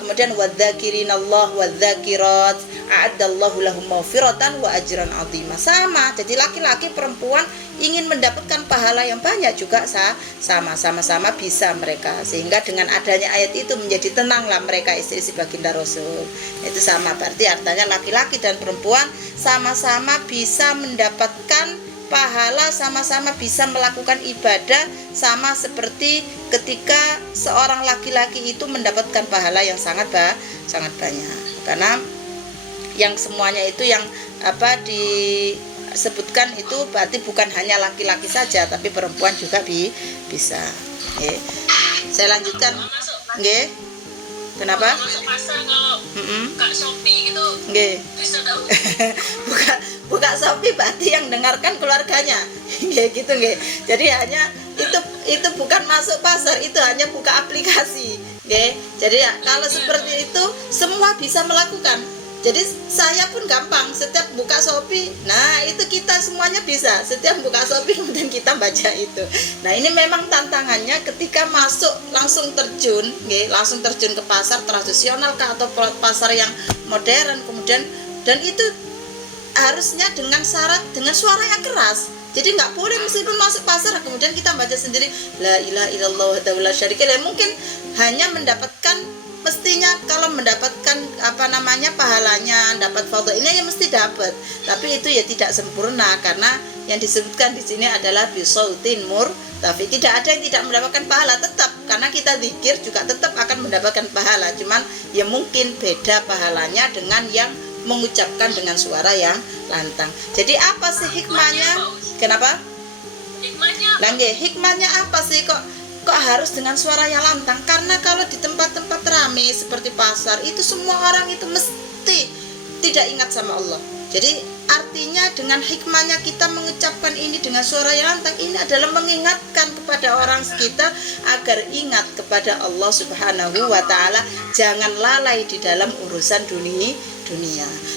Kemudian wadzakirinallaha wadzakirat. A'addallahu lahum maghfiratan wa ajran 'azima. Sama. Jadi laki-laki perempuan ingin mendapatkan pahala yang banyak juga sama-sama bisa mereka. Sehingga dengan adanya ayat itu menjadi tenanglah mereka istri-istri baginda Rasul. Itu sama, berarti artinya laki-laki dan perempuan sama-sama bisa mendapatkan pahala, sama-sama bisa melakukan ibadah, sama seperti ketika seorang laki-laki itu mendapatkan pahala yang sangat banyak. Karena yang semuanya itu yang disebutkan itu berarti bukan hanya laki-laki saja, tapi perempuan juga bisa. Saya lanjutkan. Kenapa? Masuk pasar kalau buka Shopee gitu. Bisa tahu. buka Shopee berarti yang dengarkan keluarganya. Gitu. Jadi hanya itu bukan masuk pasar, itu hanya buka aplikasi. Jadi kalau seperti itu semua bisa melakukan. Jadi saya pun gampang, setiap buka Shopee, nah itu kita semuanya bisa. Setiap buka Shopee kemudian kita baca itu. Nah ini memang tantangannya ketika masuk langsung terjun ke pasar tradisional atau pasar yang modern, kemudian dan itu harusnya dengan syarat dengan suara yang keras. Jadi nggak boleh meskipun masuk pasar kemudian kita baca sendiri la ilaha illallah wahdahu la syarika lah. Mungkin hanya mendapatkan, mestinya kalau mendapatkan pahalanya, dapat fadilnya ya mesti dapat. Tapi itu ya tidak sempurna karena yang disebutkan di sini adalah bisautin tapi tidak ada yang tidak mendapatkan pahala tetap, karena kita zikir juga tetap akan mendapatkan pahala. Cuman ya mungkin beda pahalanya dengan yang mengucapkan dengan suara yang lantang. Jadi apa sih hikmahnya? Kenapa? Hikmahnya apa sih kok harus dengan suara yang lantang? Karena kalau di tempat-tempat ramai seperti pasar itu semua orang itu mesti tidak ingat sama Allah. Jadi artinya dengan hikmahnya kita mengucapkan ini dengan suara yang lantang, ini adalah mengingatkan kepada orang sekitar agar ingat kepada Allah Subhanahu wa ta'ala, jangan lalai di dalam urusan dunia.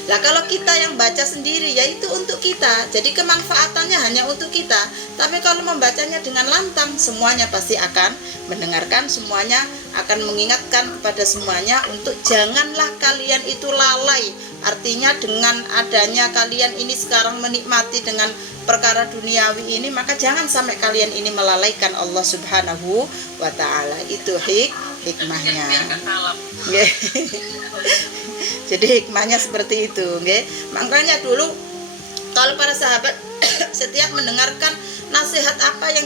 Lah kalau kita yang baca sendiri yaitu untuk kita, jadi kemanfaatannya hanya untuk kita. Tapi kalau membacanya dengan lantang, semuanya pasti akan mendengarkan, semuanya akan mengingatkan kepada semuanya untuk janganlah kalian itu lalai. Artinya dengan adanya kalian ini sekarang menikmati dengan perkara duniawi ini, maka jangan sampai kalian ini melalaikan Allah Subhanahu wa ta'ala. Itu hikmahnya. Jadi hikmahnya seperti itu. Makanya dulu kalau para sahabat setiap mendengarkan nasihat apa yang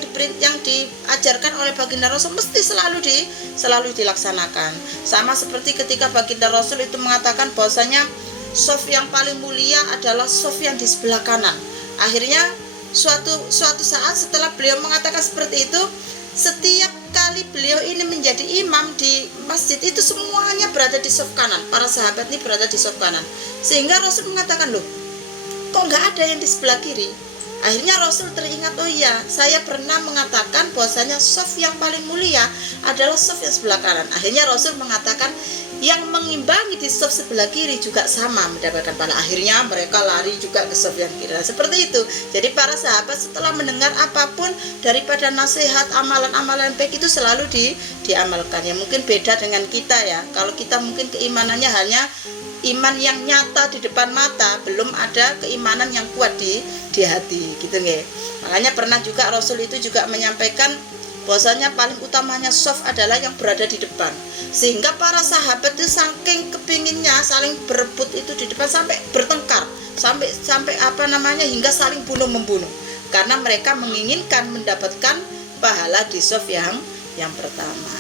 diajarkan oleh baginda Rasul mesti selalu dilaksanakan. Sama seperti ketika baginda Rasul itu mengatakan bahwasanya shaf yang paling mulia adalah shaf yang di sebelah kanan. Akhirnya suatu saat setelah beliau mengatakan seperti itu, setiap kali beliau ini menjadi imam di masjid itu semuanya berada di saf kanan. Para sahabat ini berada di saf kanan. Sehingga Rasul mengatakan, loh, kok nggak ada yang di sebelah kiri? Akhirnya Rasul teringat, oh iya, saya pernah mengatakan bahwasanya saf yang paling mulia adalah saf yang sebelah kanan. Akhirnya Rasul mengatakan, yang mengimbangi di saf sebelah kiri juga sama mendapatkan pahala. Akhirnya mereka lari juga ke saf yang kiri. Nah, seperti itu. Jadi para sahabat setelah mendengar apapun daripada nasihat, amalan-amalan baik itu selalu diamalkan. Ya mungkin beda dengan kita ya. Kalau kita mungkin keimanannya hanya iman yang nyata di depan mata, belum ada keimanan yang kuat di hati, gitu nggih. Makanya pernah juga Rasul itu juga menyampaikan bahwasanya paling utamanya saf adalah yang berada di depan. Sehingga para sahabat itu saking kepinginnya saling berebut itu di depan sampai bertengkar, sampai hingga saling bunuh membunuh. Karena mereka menginginkan mendapatkan pahala di saf yang pertama.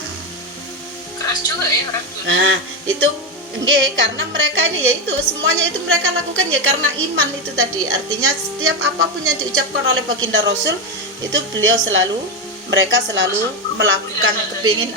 Keras juga ya orang tua. Nah, itu nggih, karena mereka ini yaitu semuanya itu mereka lakukan ya karena iman itu tadi. Artinya setiap apapun yang diucapkan oleh baginda Rasul itu mereka selalu melakukan kepingin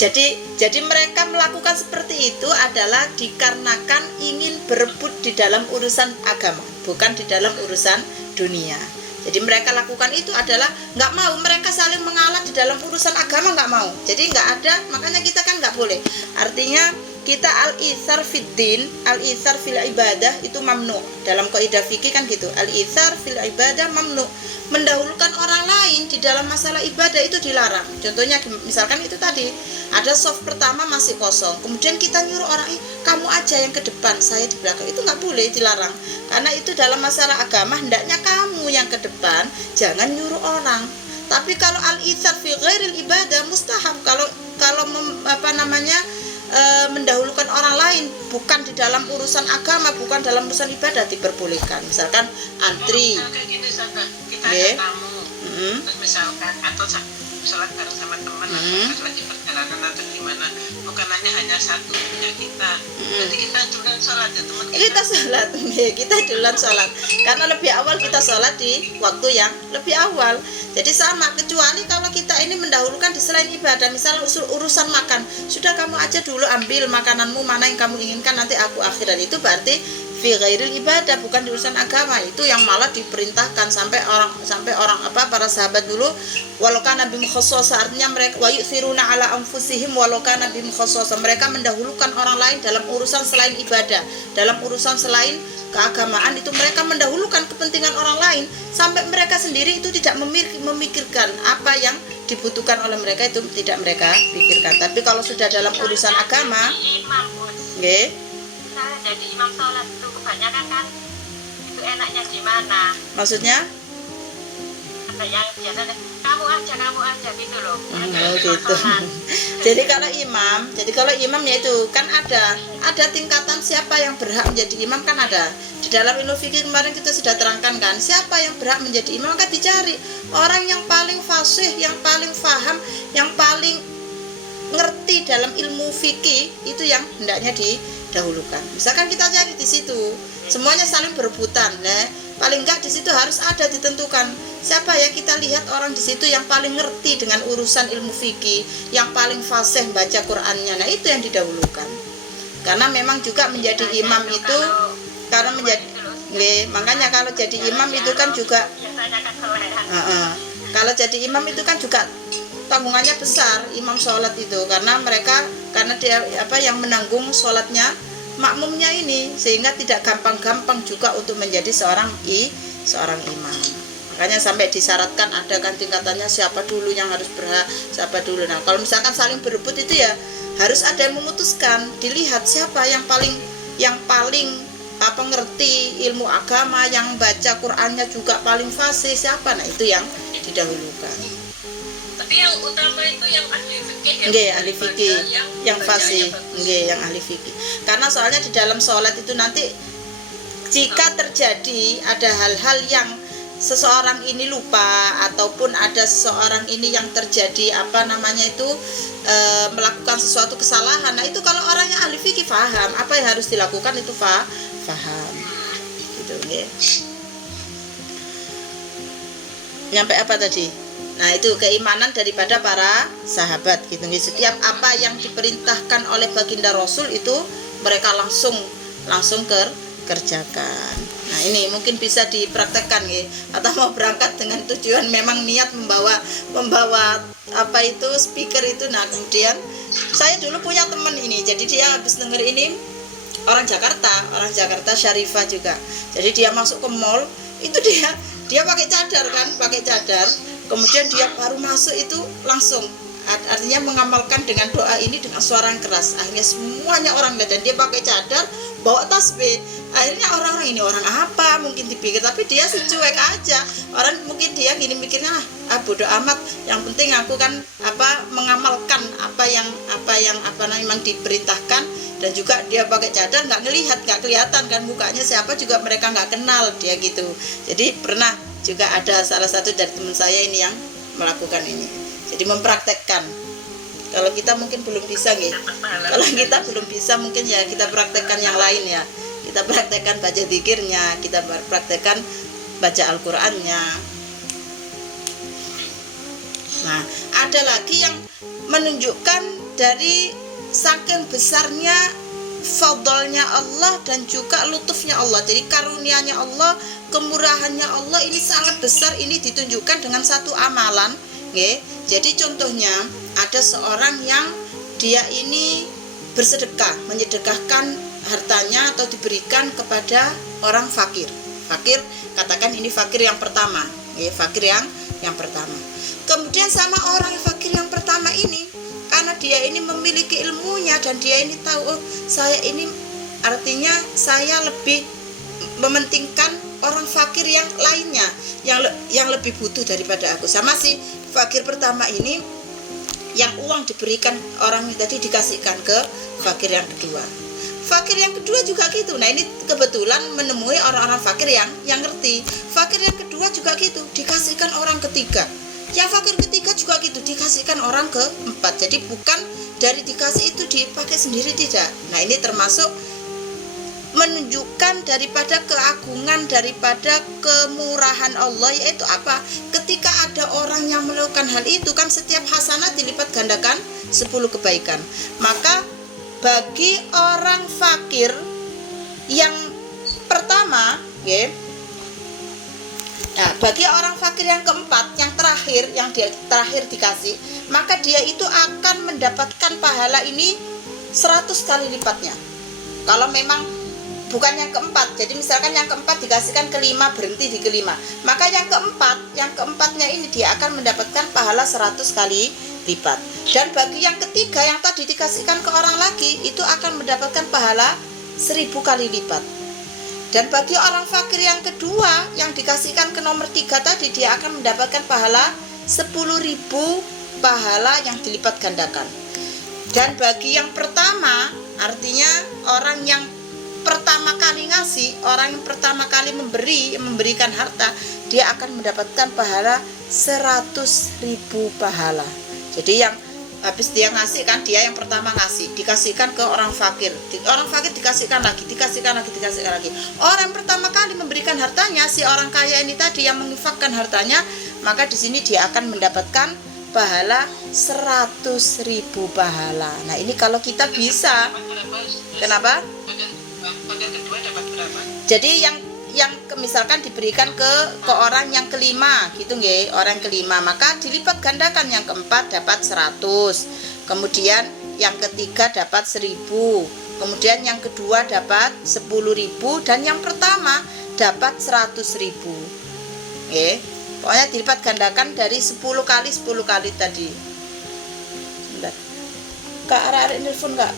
jadi mereka melakukan seperti itu adalah dikarenakan ingin berebut di dalam urusan agama, bukan di dalam urusan dunia. Jadi mereka lakukan itu adalah nggak mau mereka saling mengalah di dalam urusan agama, nggak mau. Jadi nggak ada, makanya kita kan nggak boleh. Artinya kita al-itsar fid din, al-itsar fil ibadah itu mamnu. Dalam kaidah fikih kan gitu. Al-itsar fil ibadah mamnu. Mendahulukan orang lain di dalam masalah ibadah itu dilarang. Contohnya misalkan itu tadi, ada saf pertama masih kosong. Kemudian kita nyuruh orang, kamu aja yang ke depan, saya di belakang. Itu nggak boleh, dilarang. Karena itu dalam masalah agama hendaknya kamu yang ke depan, jangan nyuruh orang. Tapi kalau al-itsar fi ghairil ibadah mustahab. Kalau mendahulukan orang lain bukan di dalam urusan agama, bukan dalam urusan ibadah, diperbolehkan. Misalkan antri, kayak gini, kita ada tamu, terus misalkan atau sholat bareng sama teman atau lagi perjalanan atau gimana, bukan hanya satu punya kita. Jadi kita duluan sholat ya teman kita duluan sholat karena lebih awal kita sholat di waktu yang lebih awal. Jadi sama, kecuali kalau kita ini mendahulukan di selain ibadah, misalnya urusan makan, sudah kamu aja dulu ambil makananmu mana yang kamu inginkan, nanti aku akhiran. Itu berarti fi ghairil ibadah, bukan di urusan agama. Itu yang malah diperintahkan sampai orang para sahabat dulu, walau kana bim khassasa, artinya mereka wa yu'thiruna ala anfusihim walau kana bim khassasa, mereka mendahulukan orang lain dalam urusan selain ibadah, dalam urusan selain keagamaan itu mereka mendahulukan kepentingan orang lain sampai mereka sendiri itu tidak memikirkan apa yang dibutuhkan oleh mereka, itu tidak mereka pikirkan. Tapi kalau sudah dalam urusan agama, nggih, jadi imam sholat itu kebanyakan kan itu enaknya di mana? Maksudnya? Ada yang biasanya kamu aja gitu loh. Gitu. Jadi kalau imam ya itu kan ada tingkatan siapa yang berhak menjadi imam, kan ada. Di dalam ilmu fikih kemarin kita sudah terangkan kan, siapa yang berhak menjadi imam, maka dicari orang yang paling fasih, yang paling faham, yang paling ngerti dalam ilmu fikih, itu yang hendaknya didahulukan. Misalkan kita cari di situ, semuanya saling berebutan, paling enggak di situ harus ada ditentukan siapa ya, kita lihat orang di situ yang paling ngerti dengan urusan ilmu fikih, yang paling fasih baca Qur'annya. Nah, itu yang didahulukan. Karena memang juga menjadi imam itu karena menjadi makanya kalau jadi imam itu kan juga kalau jadi imam itu kan juga tanggungannya besar, imam sholat itu, karena dia yang menanggung sholatnya makmumnya ini, sehingga tidak gampang-gampang juga untuk menjadi seorang imam. Makanya sampai disyaratkan ada kan tingkatannya, siapa dulu yang harus berhak, siapa dulu. Nah, kalau misalkan saling berebut itu ya harus ada yang memutuskan, dilihat siapa yang paling ngerti ilmu agama, yang baca Qur'annya juga paling fasih, siapa. Nah, itu yang didahulukan. Tapi yang utama itu yang ahli fikih ya. Nggih, ahli fikih, yang fasih. Nggih, yang ahli fikih. Karena soalnya di dalam sholat itu nanti jika terjadi ada hal-hal yang seseorang ini lupa, ataupun ada seseorang ini yang terjadi melakukan sesuatu kesalahan, nah itu kalau orangnya ahli fikih paham apa yang harus dilakukan, itu paham. nggih. Nyampe apa tadi? Nah, itu keimanan daripada para sahabat gitu nggih. Setiap apa yang diperintahkan oleh baginda Rasul itu mereka langsung kerjakan. Nah, ini mungkin bisa dipraktekkan nggih. Atau mau berangkat dengan tujuan memang niat membawa apa itu speaker itu. Nah, kemudian saya dulu punya teman ini. Jadi dia habis denger ini orang Jakarta Syarifah juga. Jadi dia masuk ke mall, itu dia pakai cadar. Kemudian dia baru masuk itu langsung artinya mengamalkan dengan doa ini dengan suara yang keras. Akhirnya semuanya orang lihat dan dia pakai cadar, bawa tasbih. Akhirnya orang-orang ini orang apa mungkin dipikir, tapi dia cuek aja. Orang mungkin dia gini mikirnya, bodo amat, yang penting aku kan mengamalkan apa yang memang diperintahkan. Dan juga dia pakai cadar, nggak kelihatan kan mukanya siapa, juga mereka nggak kenal dia gitu. Jadi pernah juga ada salah satu dari teman saya ini yang melakukan ini. Jadi mempraktekkan. Kalau kita mungkin belum bisa nih. Kalau kita belum bisa mungkin ya kita praktekkan yang lain ya. Kita praktekkan baca zikirnya, kita praktekkan baca Al-Qur'annya. Nah, ada lagi yang menunjukkan dari saking besarnya fadlnya Allah dan juga lutufnya Allah. Jadi karunia-Nya Allah, kemurahannya Allah ini sangat besar, ini ditunjukkan dengan satu amalan. Okay. Jadi contohnya ada seorang yang dia ini bersedekah, menyedekahkan hartanya atau diberikan kepada orang fakir. Fakir, katakan ini fakir yang pertama, okay. Fakir yang pertama. Kemudian sama orang fakir yang pertama ini, karena dia ini memiliki ilmunya dan dia ini tahu, saya ini artinya saya lebih mementingkan orang fakir yang lainnya yang lebih butuh daripada aku. Sama si fakir pertama ini, yang uang diberikan orang ini tadi dikasihkan ke fakir yang kedua. Fakir yang kedua juga gitu. Nah, ini kebetulan menemui orang-orang fakir yang ngerti. Fakir yang kedua juga gitu, dikasihkan orang ketiga. Yang fakir ketiga juga gitu, dikasihkan orang keempat. Jadi bukan dari dikasih itu dipakai sendiri, tidak. Nah, ini termasuk menunjukkan daripada keagungan, daripada kemurahan Allah, yaitu apa? Ketika ada orang yang melakukan hal itu kan setiap hasanah dilipat gandakan 10 kebaikan. Maka bagi orang fakir yang pertama, ya, nah, bagi orang fakir yang keempat, yang terakhir dikasih, maka dia itu akan mendapatkan pahala ini 100 kali lipatnya. Kalau memang bukan yang keempat, jadi misalkan yang keempat dikasihkan kelima, berhenti di kelima, maka yang keempatnya ini dia akan mendapatkan pahala 100 kali lipat. Dan bagi yang ketiga yang tadi dikasihkan ke orang lagi, itu akan mendapatkan pahala 1000 kali lipat. Dan bagi orang fakir yang kedua yang dikasihkan ke nomor 3 tadi, dia akan mendapatkan pahala 10.000 pahala yang dilipat gandakan. Dan bagi yang pertama, artinya orang yang pertama kali ngasih, orang yang pertama kali memberikan harta, dia akan mendapatkan pahala 100.000 pahala. Jadi yang habis dia ngasih kan, dia yang pertama ngasih, dikasihkan ke orang fakir dikasihkan lagi. Orang pertama kali memberikan hartanya, si orang kaya ini tadi yang menginfakkan hartanya, maka di sini dia akan mendapatkan pahala 100.000 pahala. Nah, ini kalau kita bisa. Kenapa? Jadi yang misalkan diberikan ke orang yang kelima gitu nggih, orang kelima, maka dilipat gandakan, yang keempat dapat 100, kemudian yang ketiga dapat 1000, kemudian yang kedua dapat 10.000, dan yang pertama dapat 100.000. Nggih. Pokoknya dilipat gandakan dari 10 kali tadi. Sebentar. Kak, arek nelfon Kak.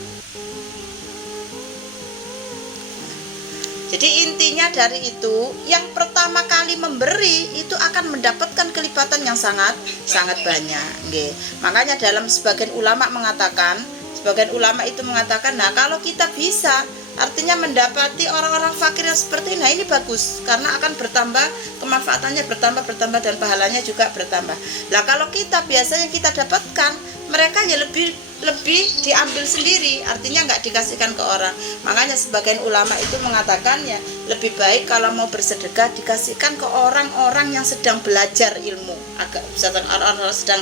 Jadi intinya dari itu, yang pertama kali memberi itu akan mendapatkan kelipatan yang sangat banyak. Nggih. Makanya dalam sebagian ulama itu mengatakan, nah kalau kita bisa, artinya mendapati orang-orang fakir yang seperti ini, nah ini bagus, karena akan bertambah, kemanfaatannya bertambah dan pahalanya juga bertambah. Nah kalau kita biasanya kita dapatkan, mereka ya lebih diambil sendiri, artinya nggak dikasihkan ke orang. Makanya sebagian ulama itu mengatakan ya lebih baik kalau mau bersedekah dikasihkan ke orang-orang yang sedang belajar ilmu, agak orang-orang sedang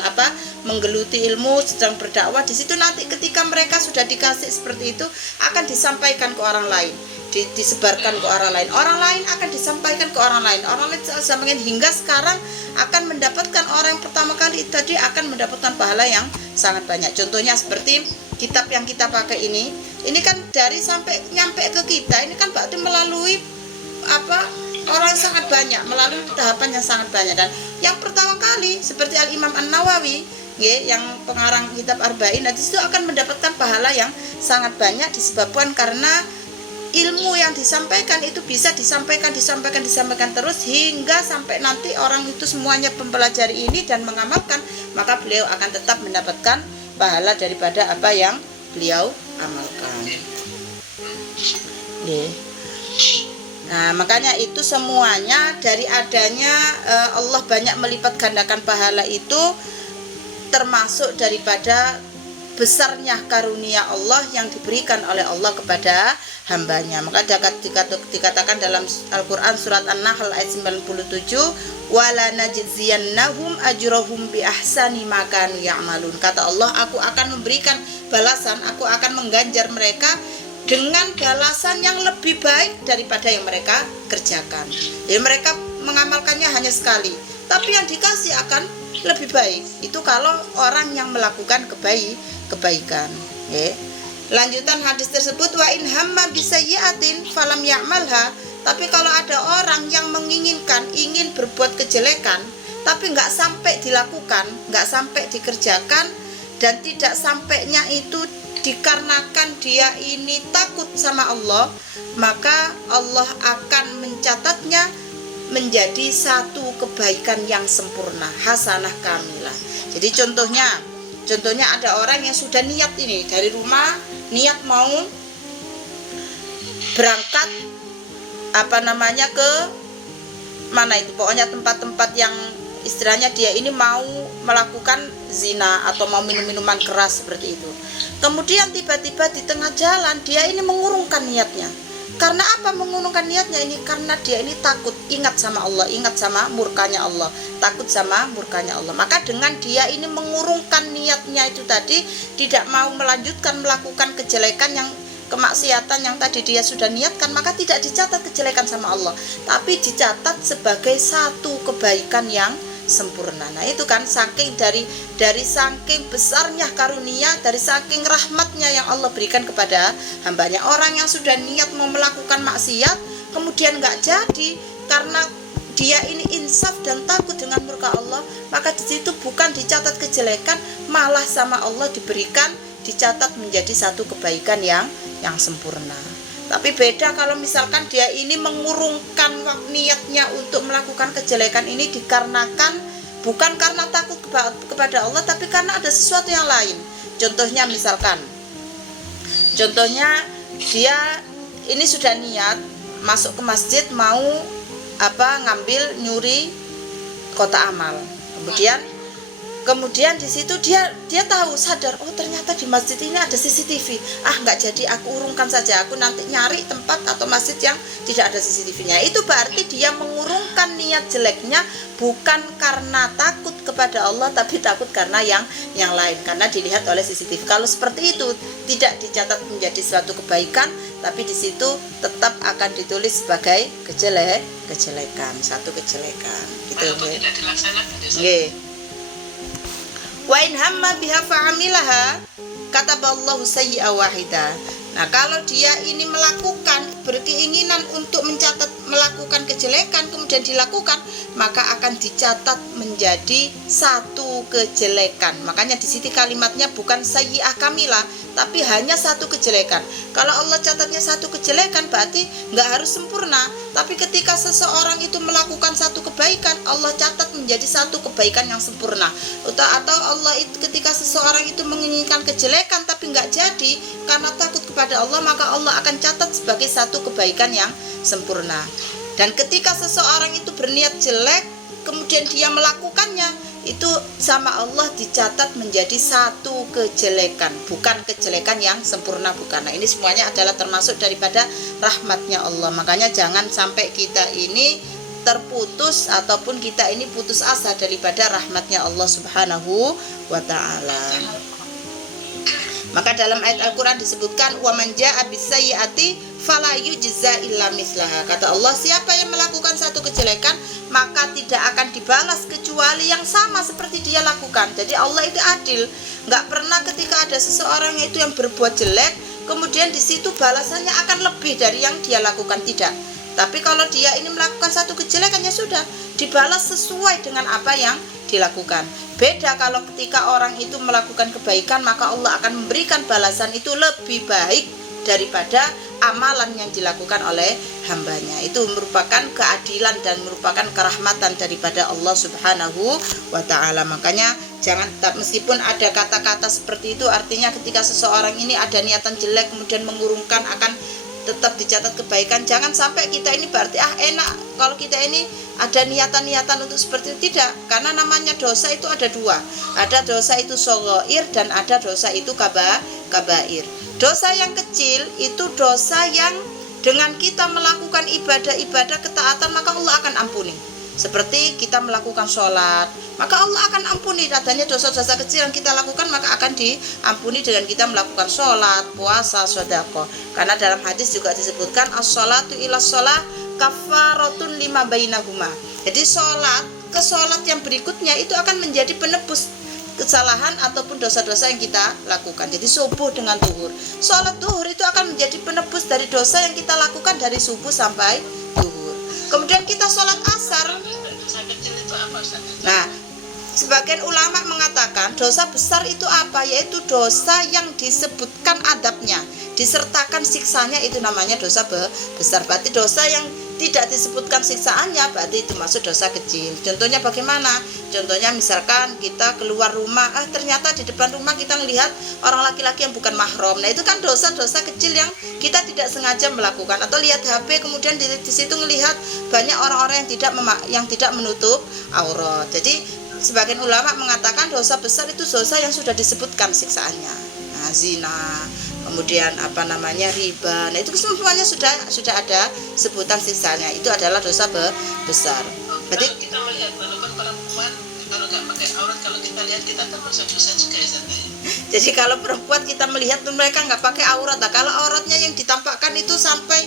menggeluti ilmu, sedang berdakwah. Di situ nanti ketika mereka sudah dikasih seperti itu akan disampaikan ke orang lain, disebarkan ke orang lain akan disampaikan ke orang lain disampaikan, hingga sekarang akan mendapatkan, orang yang pertama kali tadi akan mendapatkan pahala yang sangat banyak. Contohnya seperti kitab yang kita pakai ini kan dari sampai nyampe ke kita ini kan berarti melalui orang sangat banyak, melalui tahapan yang sangat banyak. Dan yang pertama kali seperti Al-Imam An-Nawawi yang pengarang kitab Arba'in, nanti itu akan mendapatkan pahala yang sangat banyak disebabkan karena ilmu yang disampaikan itu bisa disampaikan terus hingga sampai nanti orang itu semuanya mempelajari ini dan mengamalkan, maka beliau akan tetap mendapatkan pahala daripada apa yang beliau amalkan. Nah, makanya itu semuanya dari adanya Allah banyak melipat gandakan pahala itu termasuk daripada besarnya karunia Allah yang diberikan oleh Allah kepada hambanya. Maka dikatakan dalam Al-Quran surat An-Nahl ayat 97, wala najziyannahum ajrahum bi ahsani ma kanu ya'malun. Kata Allah, aku akan memberikan balasan, aku akan mengganjar mereka dengan balasan yang lebih baik daripada yang mereka kerjakan. Jadi mereka mengamalkannya hanya sekali, tapi yang dikasih akan lebih baik. Itu kalau orang yang melakukan kebaikan. Lanjutan hadis tersebut, wa in hamma bisayyi'atin falam ya'malha. Tapi kalau ada orang yang ingin berbuat kejelekan tapi nggak sampai dilakukan, nggak sampai dikerjakan, dan tidak sampainya itu dikarenakan dia ini takut sama Allah, maka Allah akan mencatatnya menjadi satu kebaikan yang sempurna, hasanah kamilah. Jadi contohnya ada orang yang sudah niat ini dari rumah, niat mau berangkat ke mana itu, pokoknya tempat-tempat yang istilahnya dia ini mau melakukan zina atau mau minum-minuman keras seperti itu. Kemudian tiba-tiba di tengah jalan dia ini mengurungkan niatnya. Karena apa mengurungkan niatnya ini? Karena dia ini takut, ingat sama Allah, ingat sama murkanya Allah, takut sama murkanya Allah. Maka dengan dia ini mengurungkan niatnya itu tadi, tidak mau melanjutkan melakukan kejelekan yang kemaksiatan yang tadi dia sudah niatkan, maka tidak dicatat kejelekan sama Allah, tapi dicatat sebagai satu kebaikan yang sempurna. Nah itu kan saking dari saking besarnya karunia, dari saking rahmatnya yang Allah berikan kepada hambanya. Orang yang sudah niat mau melakukan maksiat kemudian nggak jadi karena dia ini insaf dan takut dengan murka Allah, maka di situ bukan dicatat kejelekan, malah sama Allah dicatat menjadi satu kebaikan yang sempurna. Tapi beda kalau misalkan dia ini mengurungkan niatnya untuk melakukan kejelekan ini dikarenakan bukan karena takut kepada Allah, tapi karena ada sesuatu yang lain. Contohnya dia ini sudah niat masuk ke masjid mau ngambil nyuri kotak amal. Kemudian di situ dia sadar, oh ternyata di masjid ini ada CCTV. Nggak jadi, aku urungkan saja, aku nanti nyari tempat atau masjid yang tidak ada CCTV-nya. Itu berarti dia mengurungkan niat jeleknya bukan karena takut kepada Allah, tapi takut karena yang lain, karena dilihat oleh CCTV. Kalau seperti itu tidak dicatat menjadi suatu kebaikan, tapi di situ tetap akan ditulis sebagai kejelekan, satu kejelekan. Gitu. Walaupun tidak dilaksanakan. Wa in hamma biha fa'amilaha kataballahu sayyi'a wahida. Nah, kalau dia ini berkeinginan untuk melakukan kejelekan kemudian dilakukan, maka akan dicatat menjadi satu kejelekan. Makanya di sini kalimatnya bukan sayyi'ah kamilah, tapi hanya satu kejelekan. Kalau Allah catatnya satu kejelekan berarti nggak harus sempurna, tapi ketika seseorang itu melakukan satu kebaikan, Allah catat menjadi satu kebaikan yang sempurna. Atau Allah itu ketika seseorang itu menginginkan kejelekan tapi nggak jadi karena takut kepada Allah, maka Allah akan catat sebagai satu kebaikan yang sempurna. Dan ketika seseorang itu berniat jelek kemudian dia melakukannya, itu sama Allah dicatat menjadi satu kejelekan, bukan kejelekan yang sempurna, bukan. Nah, ini semuanya adalah termasuk daripada rahmatnya Allah. Makanya jangan sampai kita ini terputus ataupun kita ini putus asa daripada rahmatnya Allah Subhanahu wa ta'ala. Maka dalam ayat Al-Quran disebutkan wa man jaa bis-sayyi'ati fala yujza illa mislaha. Kata Allah, siapa yang melakukan satu kejelekan maka tidak akan dibalas kecuali yang sama seperti dia lakukan. Jadi Allah itu adil, nggak pernah ketika ada seseorang itu yang berbuat jelek kemudian di situ balasannya akan lebih dari yang dia lakukan, tidak. Tapi kalau dia ini melakukan satu kejelekan, ya sudah dibalas sesuai dengan apa yang dilakukan. Beda kalau ketika orang itu melakukan kebaikan, maka Allah akan memberikan balasan itu lebih baik daripada amalan yang dilakukan oleh hambanya. Itu merupakan keadilan dan merupakan kerahmatan daripada Allah Subhanahu wa ta'ala. Makanya jangan, meskipun ada kata-kata seperti itu, artinya ketika seseorang ini ada niatan jelek kemudian mengurungkan akan tetap dicatat kebaikan. Jangan sampai kita ini berarti enak kalau kita ini ada niatan-niatan untuk seperti itu, tidak. Karena namanya dosa itu ada dua, ada dosa itu shaghair dan ada dosa itu kabair. Dosa yang kecil itu dosa yang dengan kita melakukan ibadah-ibadah ketaatan maka Allah akan ampuni. Seperti kita melakukan sholat, maka Allah akan ampuni. Adanya dosa-dosa kecil yang kita lakukan maka akan diampuni dengan kita melakukan sholat, puasa, sedekah. Karena dalam hadis juga disebutkan as-sholatu ila sholah kafaratun lima bainahuma. Jadi sholat ke sholat yang berikutnya itu akan menjadi penebus kesalahan ataupun dosa-dosa yang kita lakukan. Jadi subuh dengan zuhur, sholat zuhur itu akan menjadi penebus dari dosa yang kita lakukan dari subuh sampai zuhur. Kemudian kita sholat asar. Nah, sebagian ulama mengatakan dosa besar itu apa? Yaitu dosa yang disebutkan adabnya, disertakan siksanya, itu namanya dosa besar. Berarti dosa yang tidak disebutkan siksaannya berarti itu masuk dosa kecil. Contohnya bagaimana? Contohnya misalkan kita keluar rumah, ternyata di depan rumah kita melihat orang laki-laki yang bukan mahram. Nah, itu kan dosa-dosa kecil yang kita tidak sengaja melakukan. Atau lihat HP kemudian di situ melihat banyak orang-orang yang tidak menutup aurat. Jadi sebagian ulama mengatakan dosa besar itu dosa yang sudah disebutkan siksaannya. Nah, zina, kemudian riba. Nah, itu semuanya sudah ada sebutan siksanya. Itu adalah dosa besar. Berarti kalau kita melihat walaupun perempuan kalau nggak pakai aurat, kalau kita lihat kita kan masuk dosa juga ya. Jadi kalau perempuan kita melihat mereka nggak pakai aurat. Nah, kalau auratnya yang ditampakkan itu sampai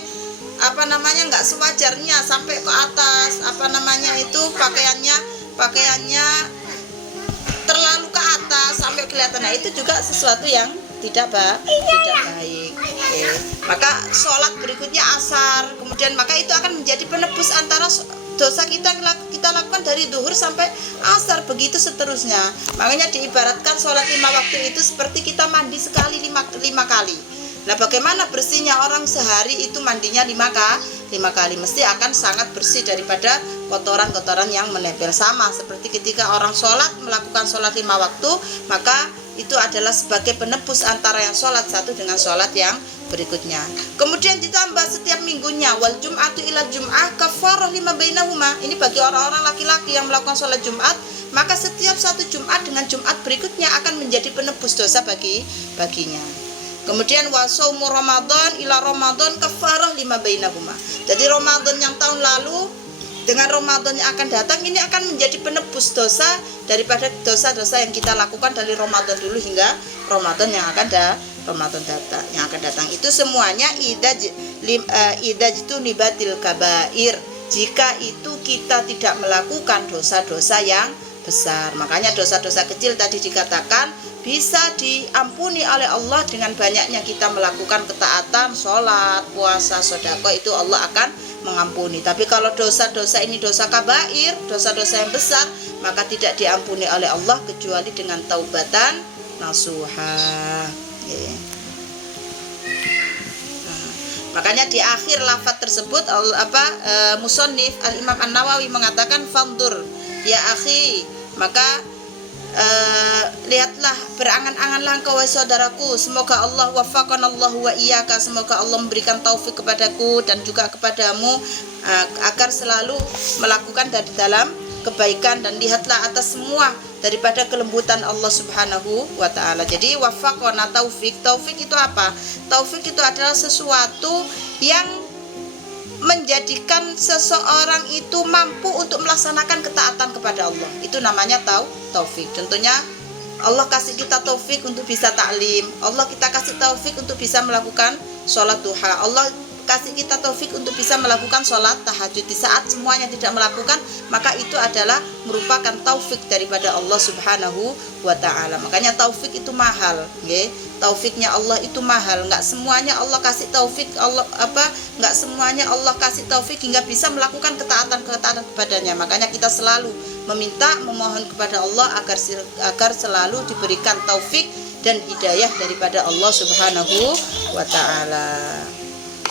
nggak sewajarnya, sampai ke atas, itu pakaiannya terlalu ke atas sampai kelihatan. Nah, itu juga sesuatu yang tidak baik. Maka sholat berikutnya asar, kemudian maka itu akan menjadi penebus antara dosa kita lakukan dari zuhur sampai asar, begitu seterusnya. Makanya diibaratkan sholat 5 waktu itu seperti kita mandi sekali 5 kali. Nah, bagaimana bersihnya orang sehari itu mandinya 5 kali, mesti akan sangat bersih daripada kotoran-kotoran yang menempel. Sama seperti ketika orang sholat, melakukan sholat 5 waktu, maka itu adalah sebagai penebus antara yang sholat satu dengan sholat yang berikutnya. Kemudian ditambah setiap minggunya, wal jum'atu ila jum'ah kafarah lima bainahuma. Ini bagi orang-orang laki-laki yang melakukan sholat Jumat, maka setiap satu Jumat dengan Jumat berikutnya akan menjadi penebus dosa baginya. Kemudian wasaumu Ramadan ila Ramadan kafarah lima bainahuma. Jadi Ramadan yang tahun lalu dengan Ramadan yang akan datang ini akan menjadi penebus dosa daripada dosa-dosa yang kita lakukan dari Ramadan dulu hingga Ramadan yang akan datang. Itu semuanya idaj itu nibatil kabair. Jika itu kita tidak melakukan dosa-dosa yang besar. Makanya dosa-dosa kecil tadi dikatakan bisa diampuni oleh Allah dengan banyaknya kita melakukan ketaatan, sholat, puasa, sedekah, itu Allah akan mengampuni. Tapi kalau dosa-dosa ini dosa kabair, dosa-dosa yang besar, maka tidak diampuni oleh Allah kecuali dengan taubatan nasuha. Makanya di akhir lafaz tersebut musannif Al-Imam An-Nawawi mengatakan fandur ya akhi, maka lihatlah, berangan-anganlah engkau wahai saudaraku, semoga Allah waffaqanallahu wa iyyaka, semoga Allah memberikan taufik kepadaku dan juga kepadamu agar selalu melakukan dari dalam kebaikan dan lihatlah atas semua daripada kelembutan Allah Subhanahu wa taala. Jadi wafaqona taufik. Taufik itu apa? Taufik itu adalah sesuatu yang menjadikan seseorang itu mampu untuk melaksanakan ketaatan kepada Allah. Itu namanya taufik. Contohnya Allah kasih kita taufik untuk bisa taklim. Allah kita kasih taufik untuk bisa melakukan sholat duha. Allah kasih kita taufik untuk bisa melakukan sholat tahajud. Di saat semuanya tidak melakukan, maka itu adalah merupakan taufik daripada Allah Subhanahu wa ta'ala. Makanya taufik itu mahal, okay? Taufiknya Allah itu mahal. Nggak semuanya Allah kasih taufik, nggak semuanya Allah kasih taufik hingga bisa melakukan ketaatan kepadanya. Makanya kita selalu memohon kepada Allah agar selalu diberikan taufik dan hidayah daripada Allah Subhanahu wa ta'ala.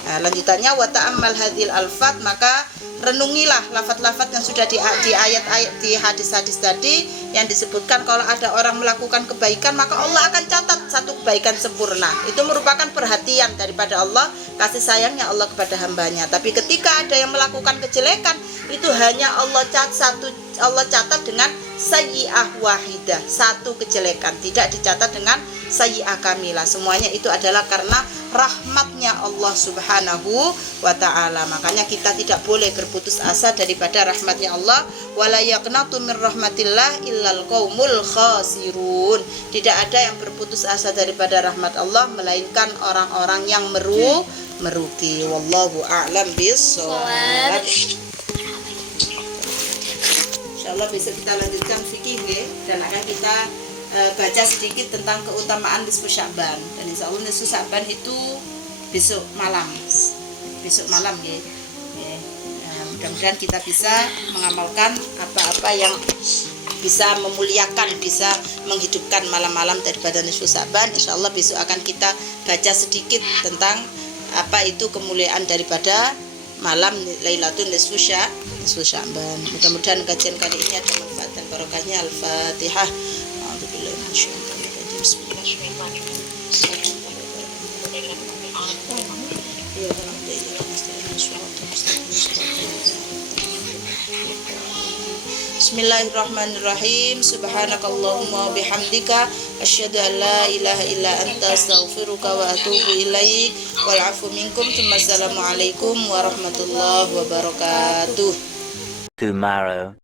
Nah, lanjutannya wa ta'ammal hadhil alfat, maka renungilah lafaz-lafaz yang sudah di ayat-ayat di hadis-hadis tadi yang disebutkan kalau ada orang melakukan kebaikan maka Allah akan catat satu kebaikan sempurna. Itu merupakan perhatian daripada Allah, kasih sayangnya Allah kepada hambanya. Tapi ketika ada yang melakukan kejelekan, itu hanya Allah catat dengan sayyi'ah wahidah, satu kejelekan, tidak dicatat dengan sayyi'ah kamilah. Semuanya itu adalah karena rahmatnya Allah Subhanahu wa ta'ala. Makanya kita tidak boleh berputus asa daripada rahmatnya Allah. Wala yaqnatu min rahmatillah illal qaumul khasirun. Tidak ada yang berputus asa daripada rahmat Allah melainkan orang-orang yang merugi. Wallahu a'lam bissawab. Insyaallah besok kita lanjutkan fikih dan akan kita baca sedikit tentang keutamaan nisfu Sya'ban. Dan insyaallah nisfu Sya'ban itu besok malam ya. Mudah-mudahan kita bisa mengamalkan apa-apa yang bisa memuliakan, bisa menghidupkan malam-malam daripada nisfu Sya'ban. Insyaallah besok akan kita baca sedikit tentang apa itu kemuliaan daripada malam Lailatul Nisfu Sya'ban. Mudah-mudahan kajian kali ini ada manfaat dan barokahnya. Al-Fatihah. Bismillahirrahmanirrahim. Subhanakallahumma bihamdika asyhadu an la ilaha illa anta astaghfiruka wa atubu ilaik. Wal 'afu minkum. Assalamualaikum warahmatullahi wabarakatuh. Tomorrow.